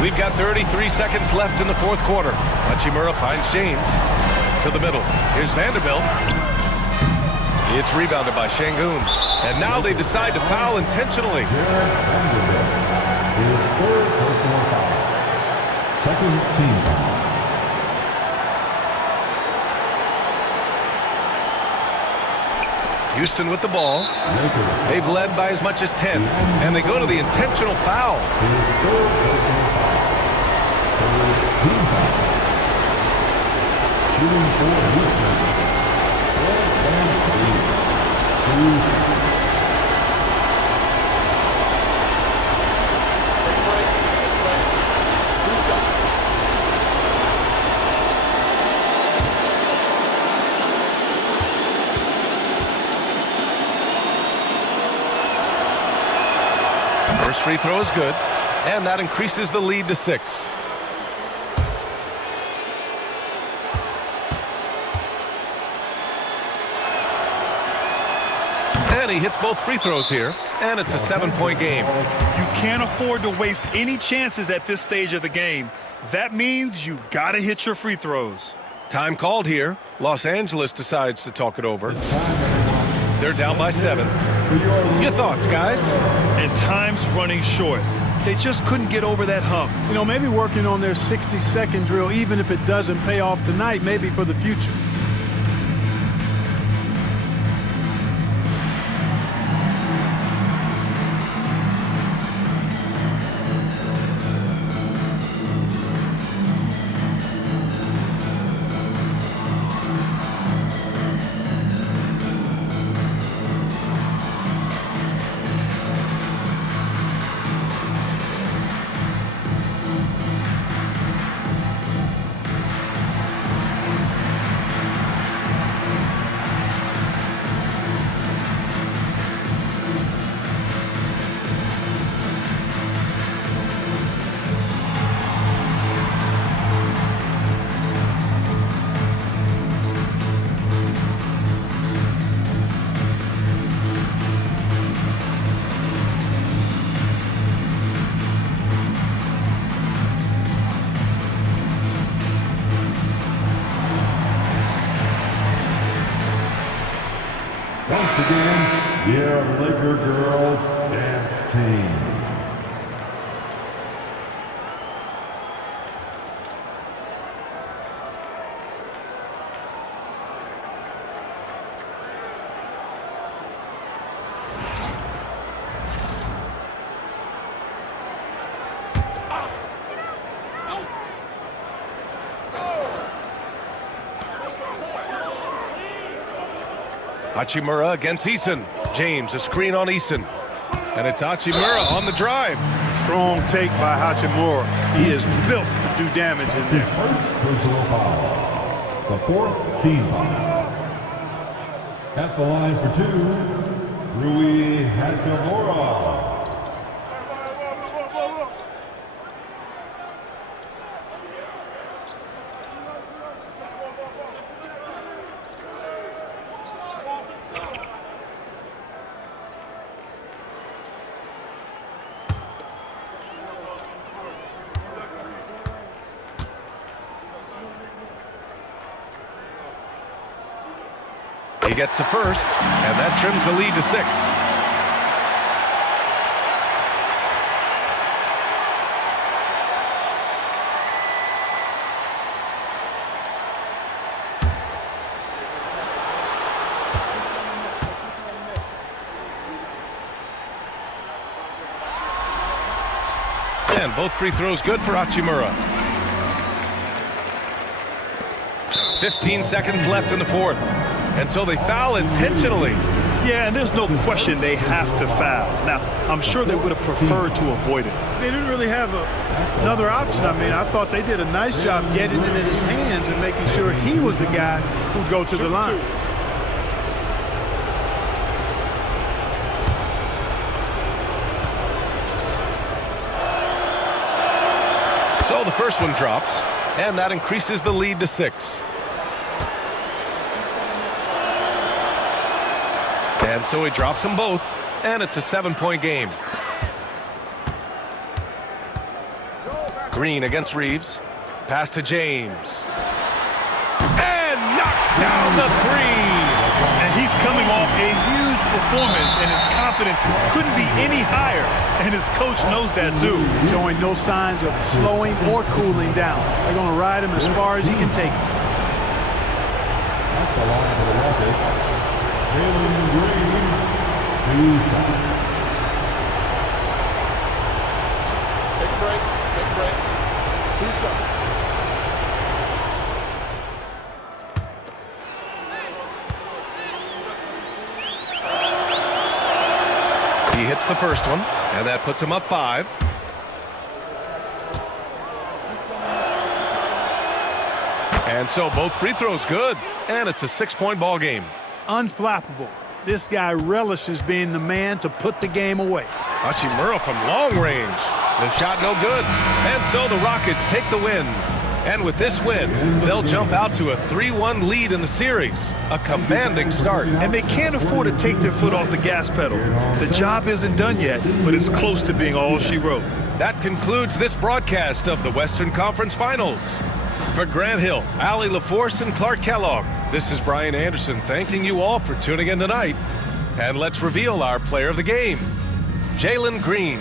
We've got 33 seconds left in the fourth quarter. Hachimura finds James to the middle. Here's Vanderbilt. It's rebounded by Şengün. And now they decide to foul intentionally. Vanderbilt, his third personal foul. Second team foul. Houston with the ball. They've led by as much as 10, and they go to the intentional foul. Shooting for Houston. 12-3. First free throw is good, and that increases the lead to 6. And he hits both free throws here, and it's a 7-point game. You can't afford to waste any chances at this stage of the game. That means you gotta hit your free throws. Time called here. Los Angeles decides to talk it over. They're down by 7. Your thoughts, guys? And time's running short. They just couldn't get over that hump. You know, maybe working on their 60-second drill, even if it doesn't pay off tonight, maybe for the future. Once again, your Laker girls dance team. Hachimura against Eason. James, a screen on Eason. And it's Hachimura on the drive. Strong take by Hachimura. He is built to do damage in there. First personal foul. The 4th team foul. At the line for 2, Rui Hachimura. He gets the first, and that trims the lead to 6. And both free throws good for Hachimura. 15 seconds left in the 4th. And so they foul intentionally. Yeah, and there's no question they have to foul. Now, I'm sure they would have preferred to avoid it. They didn't really have another option. I mean, I thought they did a nice job getting it in his hands and making sure he was the guy who'd go to the line. So the first one drops, and that increases the lead to 6. And so he drops them both, and it's a 7-point game. Green against Reeves. Pass to James. And knocks down the 3. And he's coming off a huge performance, and his confidence couldn't be any higher. And his coach knows that too. Showing no signs of slowing or cooling down. They're going to ride him as far as he can take him. That's the line for the Rockets. Jaylen Green, 2 shots. Take a break. Take a break. 2 shots. He hits the first one, and that puts him up 5. And so both free throws good, and it's a 6-point ball game. Unflappable. This guy relishes being the man to put the game away. Hachimura from long range. The shot no good. And so the Rockets take the win. And with this win, they'll jump out to a 3-1 lead in the series. A commanding start. And they can't afford to take their foot off the gas pedal. The job isn't done yet, but it's close to being all she wrote. That concludes this broadcast of the Western Conference Finals. For Grant Hill, Allie LaForce, and Clark Kellogg, this is Brian Anderson thanking you all for tuning in tonight. And let's reveal our player of the game, Jaylen Green.